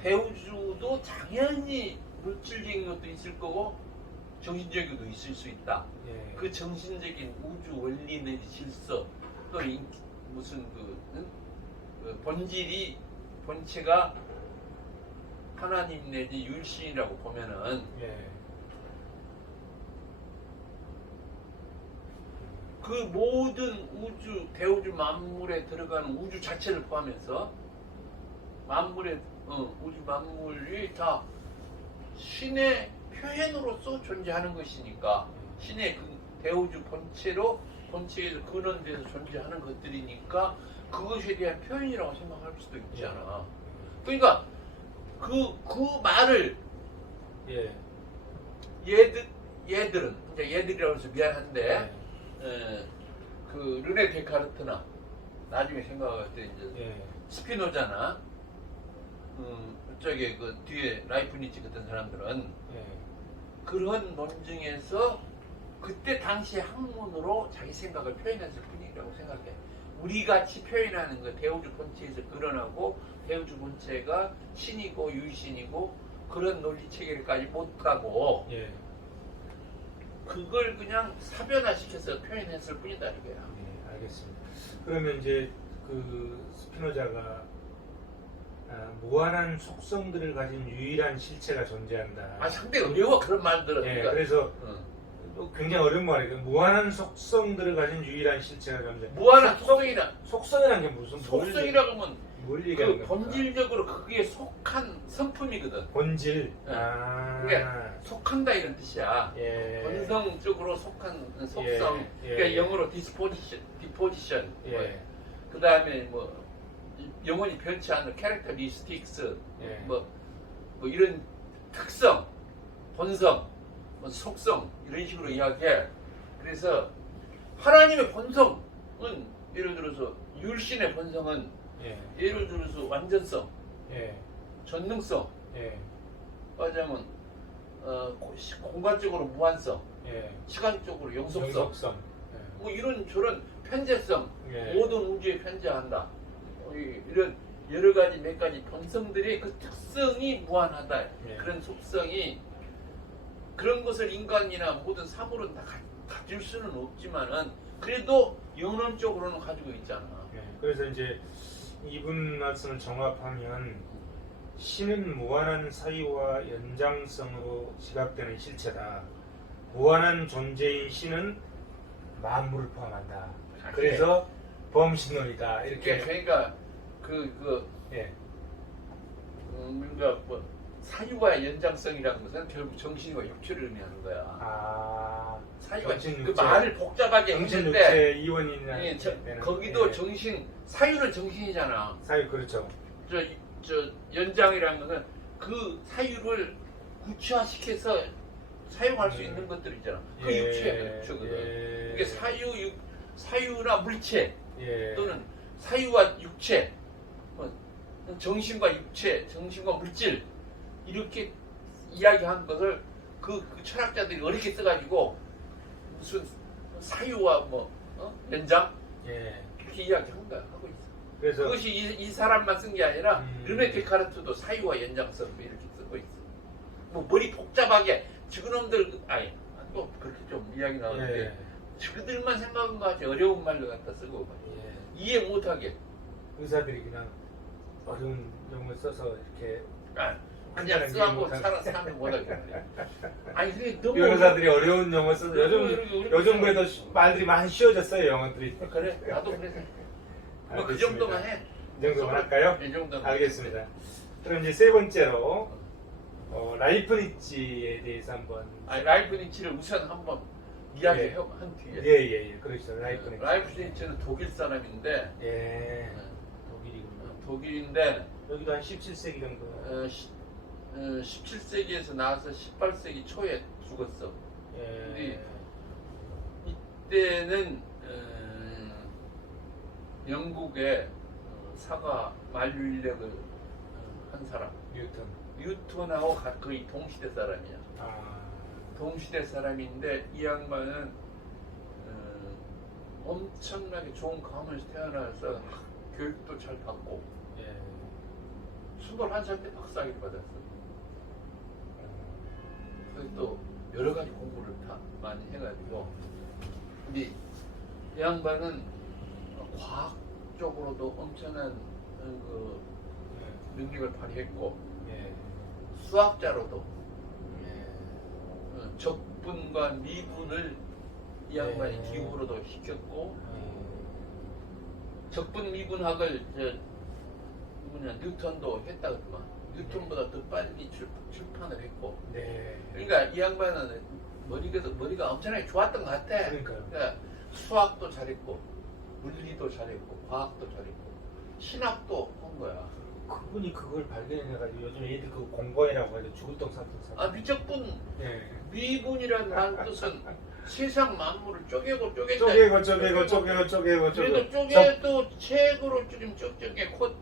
대우주도 당연히 물질적인 것도 있을 거고 정신적인 것도 있을 수 있다. 그 정신적인 우주 원리 내지 질서 또 무슨 본체가 하나님 내지 율신이라고 보면은 예. 그 모든 우주 대우주 만물에 들어가는 우주 자체를 포함해서 만물의 우주 만물이 다 신의 표현으로서 존재하는 것이니까 신의 그 대우주 본체에서 근원돼서 존재하는 것들이니까 그것에 대한 표현이라고 생각할 수도 있잖아. 그러니까 그 말을 예. 얘들은 이제 얘들이라고 해서 미안한데 그 르네 데카르트나 나중에 생각할 때 이제 예. 스피노자나 저기 그 뒤에 라이프니츠 같은 사람들은 예. 그런 논증에서 그때 당시 학문으로 자기 생각을 표현했을 뿐이라고 생각해. 우리 같이 표현하는 거 대우주 본체에서 근원하고 대우주 본체가 신이고 유신이고 그런 논리 체계까지 못 가고 예. 그걸 그냥 사변화시켜서 표현했을 뿐이다 이거야. 예, 알겠습니다. 그러면 이제 그 스피노자가 무한한 속성들을 가진 유일한 실체가 존재한다. 아 상당히 어려워 그런 말들은. 예, 그러니까. 그래서 응. 또 굉장히 어려운 말이에요. 무한한 속성들을 가진 유일한 실체가 존재. 무한한 속성이란 게 무슨 속성이라고 하면 뭘 그 얘기하는 겁니까? 본질적으로 그게 속한 성품이거든. 본질. 예. 아. 그게 속한다 이런 뜻이야. 예. 본성적으로 속한 속성. 예. 그러니까 영어로 disposition. 예. 그 다음에 뭐 영원히 변치 않는 characteristics. 예. 뭐 이런 특성, 본성, 뭐 속성 이런 식으로 이야기해. 그래서 하나님의 본성은 예를 들어서 율신의 본성은 예. 예를 들어서 완전성, 예. 전능성, 예. 하자면 공간적으로 무한성, 예. 시간적으로 영속성, 영속성. 뭐 이런 저런 편재성, 예. 모든 우주에 편재한다. 이런 여러 가지 몇 가지 본성들의 그 특성이 무한하다. 예. 그런 속성이 그런 것을 인간이나 모든 사물은 다 가질 수는 없지만은 그래도 영론적으로는 가지고 있잖아. 예. 그래서 이제 이분 말씀을 정합하면 신은 무한한 사유와 연장성으로 지각되는 실체다. 무한한 존재인 신은 만물을 포함한다. 그래서 범신론이다. 이렇게. 그러니까 예. 그러니까 뭐 사유와 연장성이라는 것은 결국 정신과 육체를 의미하는 거야. 아. 사유가 정신, 그 육체. 말을 복잡하게 정신 했는데 육체 이원이나 거기도 예. 정신 사유는 정신이잖아. 사유 그렇죠. 저 연장이라는 것은 그 사유를 구체화시켜서 사용할 수 있는 것들이잖아. 그 예. 육체가 육체거든. 예. 이게 사유나 물체 예. 또는 사유와 육체, 정신과 육체, 정신과 물질 이렇게 이야기한 것을 그 철학자들이 어렵게 써가지고 무슨 사유와 연장 예. 이렇게 이야기한 거야 하고 있어. 그래서 그것이 이 사람만 쓴 게 아니라 르네 데카르트도 사유와 연장성 이렇게 쓰고 있어. 뭐 머리 복잡하게 지그놈들 뭐 그렇게 좀 이야기 나오는데 예. 그들만 생각한 것 같이 어려운 말로 갖다 쓰고 예. 이해 못하게 의사들이 그냥 어려운 용어 써서 이렇게 그냥 쓰고 사는 못하게. 아니 그게 너무 변호사들이 어려운 용어 써서 이렇게 요즘 그래도 말들이 많이 쉬워졌어요 영어들이. 그래 나도 그래서 뭐 그 알겠습니다. 정도만 해. 이 정도만 할까요? 이 정도만. 알겠습니다. 그럼 이제 세 번째로 라이프니츠에 대해서 한번. 라이프니츠를 우선 한번 이야기한 뒤에. 예예예. 그렇죠. 라이프니츠. 라이프니츠는 독일 사람인데 예. 독일이군요. 독일인데 여기도 한 17세기 정도. 17세기에서 나와서 18세기 초에 죽었어. 예. 이때는 영국의 사과 만류인력을 한 사람 뉴턴하고 거의 동시대 사람이야. 동시대 사람인데 이 양반은 엄청나게 좋은 가문에서 태어나서 교육도 잘 받고 21살 때 박사학위를 받았어. 그래서 또 여러 가지 공부를 다 많이 해가지고 근데 이 양반은 과학적으로도 엄청난 그 능력을 발휘했고 수학자로도 예. 적분과 미분을 이 양반이 네. 기호로도 시켰고 적분 미분학을 뉴턴도 했다 그러더만 뉴턴보다 더 빨리 출판을 했고 네. 그러니까 이 양반은 머리가 엄청나게 좋았던 것 같아. 그러니까요. 그러니까 수학도 잘했고 물리도 잘했고 과학도 잘했고 신학도 한 거야. 그분이 그걸 발견해가지고 요즘 애들 그 공부해라고 해도 죽을 똥 쌀똥 쌀. 미적분 예. 미분이라는 말 뜻은 세상 만물을 쪼개고 쪼개고 그래도 쪼개도 책으로 지금 저쪽에 콧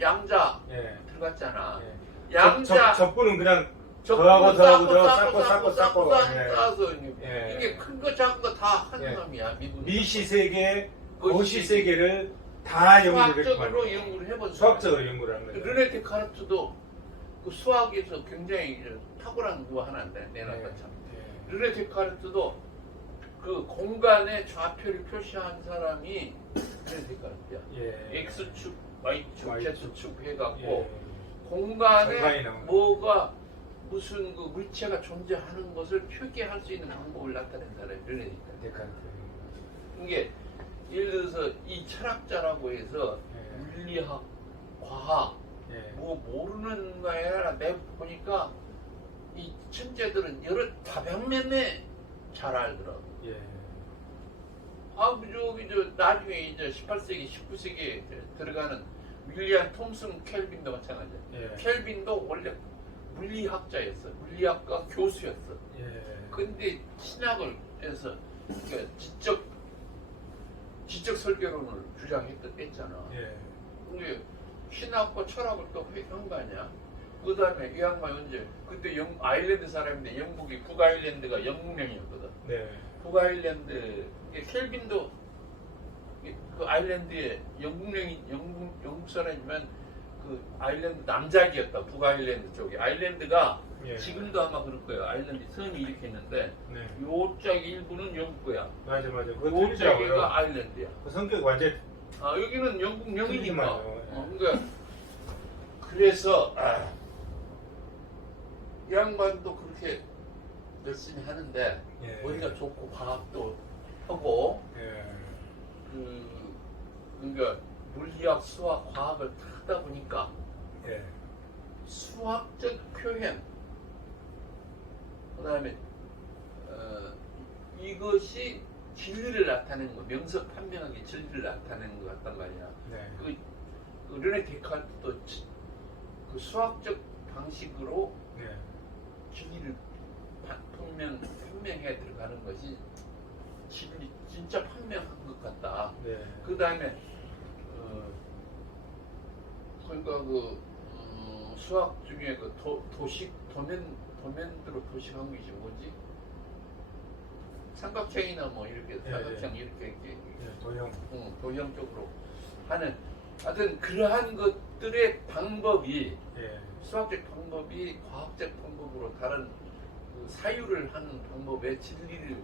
양자 예. 들어갔잖아. 예. 양자 적분은 그냥 적분은 더하고 쌓고 예. 쌓아서 예. 이게 큰 거 작은 거 다 한 예. 놈이야 미분. 미시 세계, 거시 세계를 다 연구를 수학적으로 했구만. 연구를 해본 수학적으로 연구를 한 사람. 거죠. 르네 데카르트도 그 수학에서 굉장히 탁월한 거 하나인데 내가 예. 참. 예. 르네 데카르트도 그 공간의 좌표를 표시한 사람이 르네 데카르트야. 예. X축, Y축, Y축. Z축 해갖고 예. 공간에 정관이 나오는 뭐가 무슨 그 물체가 존재하는 것을 표기할 수 있는 방법을 나타낸 사람이 르네 데카르트. 데카르트. 이게 예를 들어서 이 철학자라고 해서 예. 물리학, 과학 예. 뭐 모르는 거에 내가 보니까 이 천재들은 여러 다방면에 잘 알더라고. 예. 저기 나중에 이제 18세기, 19세기에 들어가는 윌리엄 톰슨 켈빈도 마찬가지야. 예. 켈빈도 원래 물리학자였어. 물리학과 교수였어. 예. 근데 신학을 해서 그러니까 지적 설계론을 주장했잖아. 예. 근데 신학과 철학을 또 한 거 아니야? 그 다음에 이 양반 언제 그때 아일랜드 사람인데 영국이 북아일랜드가 영국령이었거든. 네. 북아일랜드 켈빈도 그 아일랜드에 영국 사람이면 그 아일랜드 남작이었다. 북아일랜드 쪽에 아일랜드가 예. 지금도 아마 그럴 거예요. 아일랜드 섬이 이렇게 있는데 네. 요짝 일부는 영국 거야. 맞아. 그거 요짝이가 틀리더라고요. 아일랜드야. 그 성격 완전 여기는 영국령이니까. 틀리지만요. 그러니까 그래서 이 양반도 그렇게 열심히 하는데 예. 머리가 좋고 과학도 하고 예. 그러니까 물리학, 수학, 과학을 다 하다 보니까 예. 수학적 표현 그다음에 이것이 진리를 나타내는 거, 명석 판명하게 진리를 나타내는 것 같단 말이야. 네. 그 르네 데카르트도 그 수학적 방식으로 네. 진리를 판명해 들어가는 것이 진리, 진짜 판명한 것 같다. 네. 그 다음에 그러니까 수학 중에 그 도면으로 도식한 것이 뭐지? 삼각형이나 뭐 이렇게 삼각형 이렇게 네. 도형. 도형적으로 하는 하여튼 그러한 것들의 방법이 예. 수학적 방법이 과학적 방법으로 다른 그 사유를 하는 방법의 진리를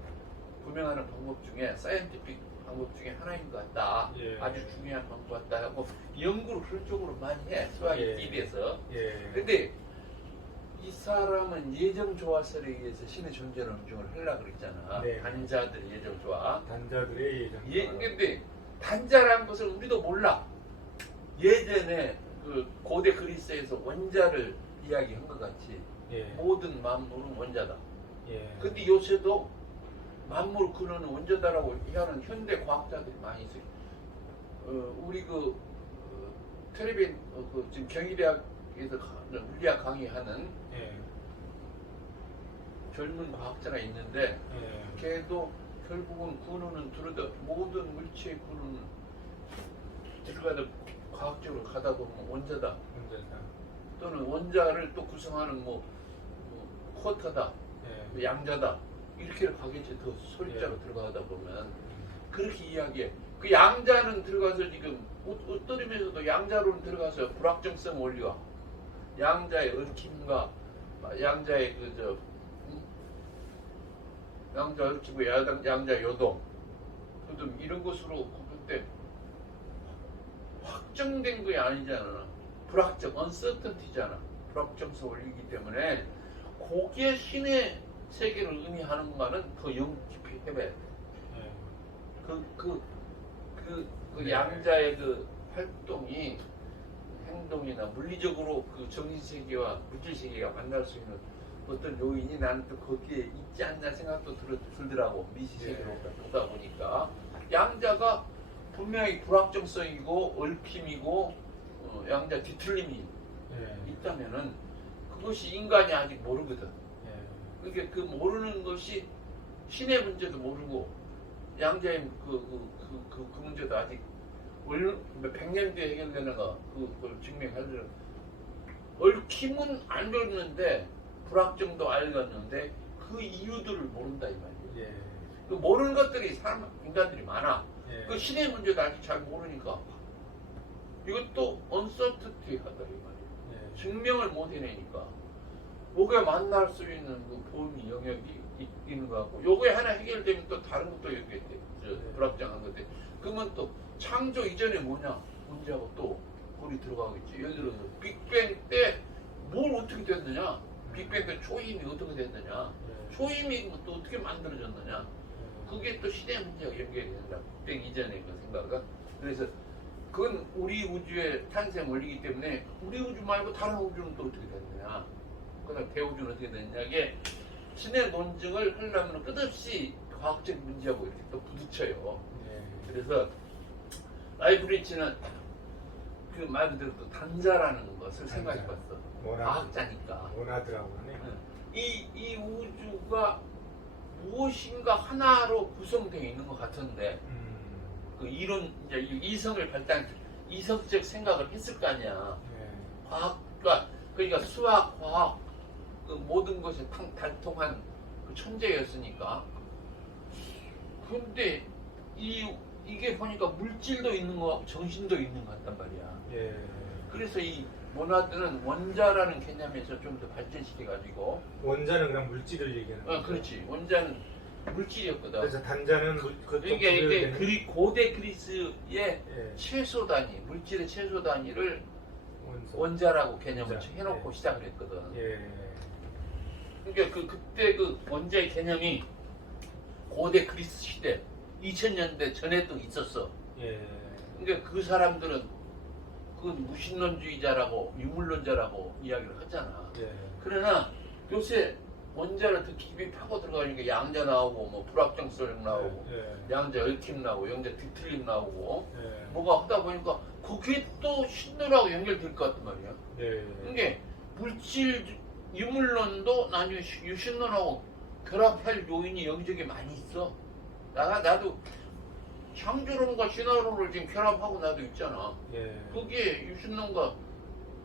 구명하는 방법 중에 사이언티픽 방법 중에 하나인 것 같다. 예. 아주 중요한 방법 같다 하고 연구를 그런 쪽으로 많이 해. 수학에 예. TV에서. 예. 근데 이 사람은 예정 조화설에 의해서 신의 존재를 인정을 하려고 그랬잖아. 네. 단자들 예정 조화. 단자들의 예정. 근데 단자라는 것을 우리도 몰라. 예전에 그 고대 그리스에서 원자를 이야기한 것 같이 예. 모든 만물은 원자다. 예. 근데 요새도 만물 근원은 원자다라고 하는 현대 과학자들이 많이 있어요. 우리 텔레비전 지금 경희대학에서 물리학 강의하는 예. 젊은 과학자가 있는데 예. 걔도 결국은 근원은 모든 물체의 근원은 들어가다 과학적으로 가다 보면 원자다. 문제다. 또는 원자를 또 구성하는 쿼터다, 예. 양자다 이렇게 가겠지. 더 소리자로 예. 들어가다 보면 그렇게 이야기해. 그 양자는 들어가서 지금 옷들이면서도 양자로는 들어가서 불확정성 원리와 양자의 얽힘과 양자의 양자 얽히고 양자 요동 등 이런 것으로 그때 확정된 게 아니잖아. 불확정, uncertainty잖아. 불확정성 원리이기 때문에 거기에 신의 세계를 의미하는 것과는 더 깊이 해봐야 돼. 예. 그 네. 양자의 그 활동이 행동이나 물리적으로 그 정신세계와 물질세계가 만날 수 있는 어떤 요인이 나는 또 거기에 있지 않나 생각도 들더라고. 미시세계로 네. 보다 보니까 양자가 분명히 불확정성이고 얽힘이고 양자 뒤틀림이 예. 있다면은 그것이 인간이 아직 모르거든. 예. 그러니까 그 모르는 것이 신의 문제도 모르고 양자의 그 문제도 아직 몇 년 뒤에 해결되는 거 그걸 증명하려면 얽힘은 알겠는데 불확정도 알겠는데 그 이유들을 모른다 이 말이에요. 예. 그 모르는 것들이 인간들이 많아. 예. 그 신의 문제도 아직 잘 모르니까 이것도 uncertainty 하다 이 말이에요. 예. 증명을 못 해내니까 요게 만날 수 있는 그 범위 영역이 있는 것 같고 요게 하나 해결되면 또 다른 것도 여기에 불확정한 건데 그러면 또 창조 이전에 뭐냐 문제하고 또 골이 들어가겠지. 예를 들어서 빅뱅 때 뭘 어떻게 됐느냐, 빅뱅 때 초임이 어떻게 됐느냐, 예. 초임이 또 어떻게 만들어졌느냐, 그게 또 시대 문제가 연결이 된다. 빅뱅 이전의 그 생각은. 그래서 그건 우리 우주의 탄생 원리이기 때문에 우리 우주 말고 다른 우주는 또 어떻게 됐느냐, 그다음 대우주는 어떻게 됐느냐게 신의 논증을 하려면 끝없이 과학적 문제하고 이렇게 또 부딪혀요. 예. 그래서 라이브리치는 그 말 그대로 또 단자라는 것을 단자. 생각해봤어. 과학자니까. 원하더라고 하네. 이 우주가 무엇인가 하나로 구성되어 있는 것 같은데 그 이론 이제 이성을 발달 이성적 생각을 했을 거 아니야. 예. 과학과 그러니까 수학, 과학 그 모든 것에 달통한 그 천재였으니까. 그런데 이게 보니까 물질도 있는 거, 정신도 있는 것 같단 말이야. 예. 그래서 이 모나드는 원자라는 개념에서 좀 더 발전시켜가지고. 원자는 그냥 물질을 얘기하는 거죠. 그렇지. 원자는 물질이었거든. 그래서 단자는 그것도 이게 구별되는- 고대 그리스의 예. 최소 단위, 물질의 최소 단위를 원소. 원자라고 개념을 원자. 해놓고 예. 시작을 했거든. 예. 그러니까 그때 그 원자의 개념이 고대 그리스 시대 2000년대 전에도 있었어. 예. 그러니까 그 사람들은 그 무신론주의자라고 유물론자라고 이야기를 하잖아. 예. 그러나 요새 원자를 더 깊이 파고 들어가니까 양자 나오고 뭐 불확정성 나오고 예. 양자 얽힘 나오고 양자 뒤틀림 나오고 예. 뭐가 하다 보니까 그게 또 신론하고 연결될 것 같단 말이야. 예. 이게 물질 유물론도 나중에 유신론하고 결합할 요인이 여기저기 많이 있어. 나도 창조론과 신화론을 지금 결합하고 나도 있잖아. 예. 거기에 유신론과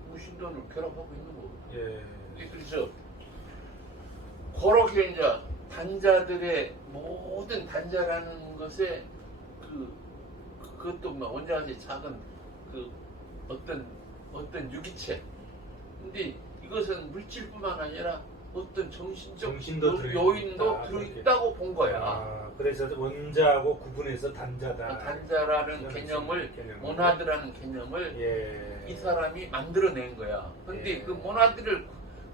무신론을 결합하고 있는 거고. 예. 그래서 그렇게 이제 단자들의 모든 단자라는 것에 그것도 뭐 원자같이 작은 그 어떤 유기체. 근데 이것은 물질뿐만 아니라 어떤 정신도 들어있다. 요인도 들어있다고 본 거야. 아, 그래서 원자하고 구분해서 단자다. 단자라는 그런 개념을 개념을. 모나드라는 개념을 예. 이 사람이 만들어낸 거야. 근데 예. 그 모나드를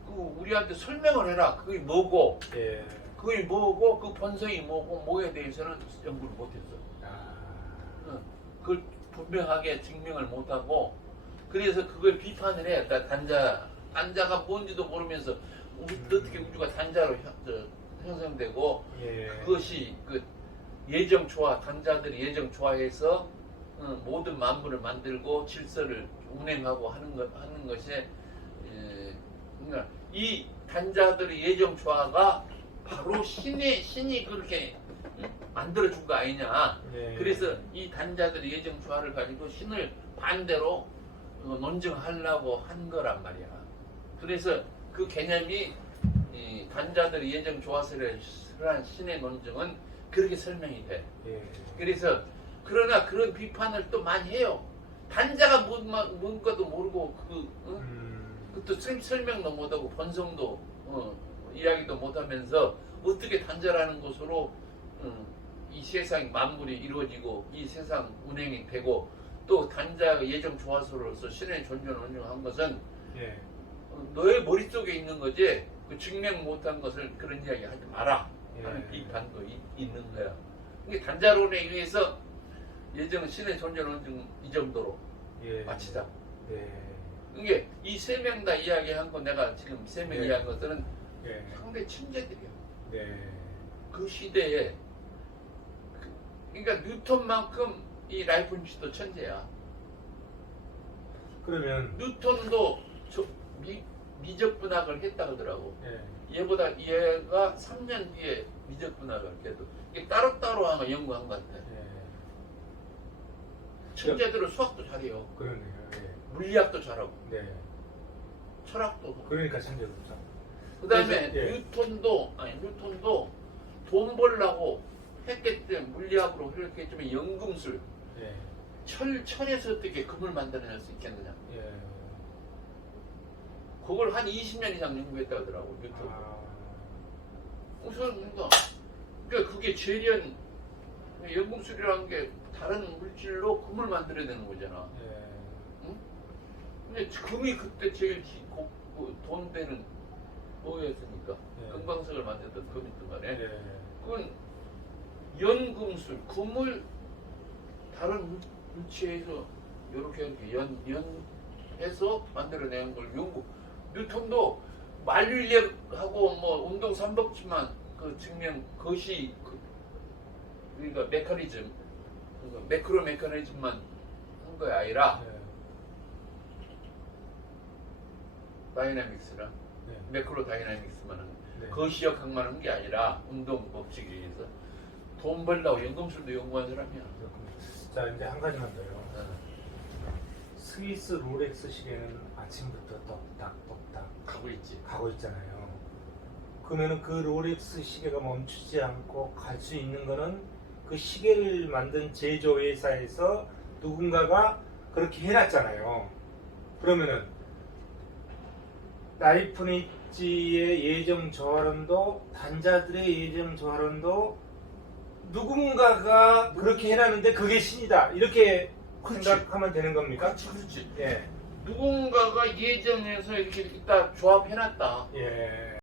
우리한테 설명을 해라. 그게 뭐고, 예. 그게 뭐고, 그 본성이 뭐고, 뭐에 대해서는 연구를 못했어. 아. 그걸 분명하게 증명을 못하고, 그래서 그걸 비판을 해. 단자가 뭔지도 모르면서 어떻게 우주가 단자로 형성되고, 예. 그것이 그 예정 조화, 단자들이 예정 조화해서 모든 만물을 만들고 질서를 운행하고 하는 것에 그러니까 이 단자들의 예정 조화가 바로 신이 그렇게 만들어준 거 아니냐. 예. 그래서 이 단자들의 예정 조화를 가지고 신을 반대로 논증하려고 한 거란 말이야. 그래서 그 개념이 이 단자들의 예정 조화설을 한 신의 논증은 그렇게 설명이 돼. 예. 그래서 그러나 그런 비판을 또 많이 해요. 단자가 뭔가도 모르고 그것도 설명도 못하고 본성도 이야기도 못하면서 어떻게 단자라는 것으로 이 세상 만물이 이루어지고 이 세상 운행이 되고 또 단자의 예정 조화서로서 신의 존재를 논증한 것은 예. 너의 머릿속에 있는 거지 그 증명 못한 것을 그런 이야기 하지 마라 하는 예. 비판도 있는 거야. 이게 단자론에 의해서 예정 신의 존재는 지금 이 정도로 예. 마치자. 네. 이게 이 세 명 다 이야기한 거 내가 지금 세 명 네. 이야기한 것들은 예. 상대 천재들이야. 네. 그 시대에 그러니까 뉴턴만큼 이 라이프니츠도 천재야. 그러면 뉴턴도 미적분학을 했다 그러더라고. 예. 얘보다 얘가 3년 뒤에 미적분학을 해도 이게 따로따로 하는 거 연구한 것 같아. 예. 천재들은 수학도 잘해요. 그러네요. 예. 물리학도 잘하고 네. 철학도. 그러니까 천재롭죠. 그다음에 그래서, 예. 뉴턴도 돈 벌려고 했기 때문에 물리학으로 이렇게 했지만 연금술 예. 철에서 어떻게 금을 만들어낼 수 있겠느냐. 예. 그걸 한 20년 이상 연구했다 하더라고 뉴턴. 아. 우선 그러니까 그게 재련 연금술이라는 게 다른 물질로 금을 만들어내는 거잖아. 예. 응? 근데 금이 그때 제일 돈 되는 뭐였으니까 예. 금광석을 만들던 금이든 간에 예. 그건 연금술 금을 다른 물체에서 이렇게 연해서 만들어내는 걸 연구. 뉴턴도 만류력하고 뭐 운동 삼복지만 그 증명 그것이 그러니까 메커니즘 그러니까 매크로 메커니즘만 한 거 아니라 예. 다이나믹스랑 네. 매크로 다이나믹스만 한 네. 거시역학만 한 게 아니라 운동 법칙에 의해서 돈 벌려고 연금술도 연구한 사람이야. 그렇군요. 자, 이제 한 가지만 더요. 스위스 롤렉스 시계는 아침부터 똑딱똑딱 가고 있지. 가고 있잖아요. 그러면은 그 롤렉스 시계가 멈추지 않고 갈 수 있는 거는 그 시계를 만든 제조회사에서 누군가가 그렇게 해놨잖아요. 그러면은 라이프니츠의 예정 조화론도 단자들의 예정 조화론도 누군가가 그렇게 해놨는데 그게 신이다 이렇게 그렇지. 생각하면 되는 겁니까? 그렇지. 예. 누군가가 예정해서 이렇게 딱 조합해놨다. 예.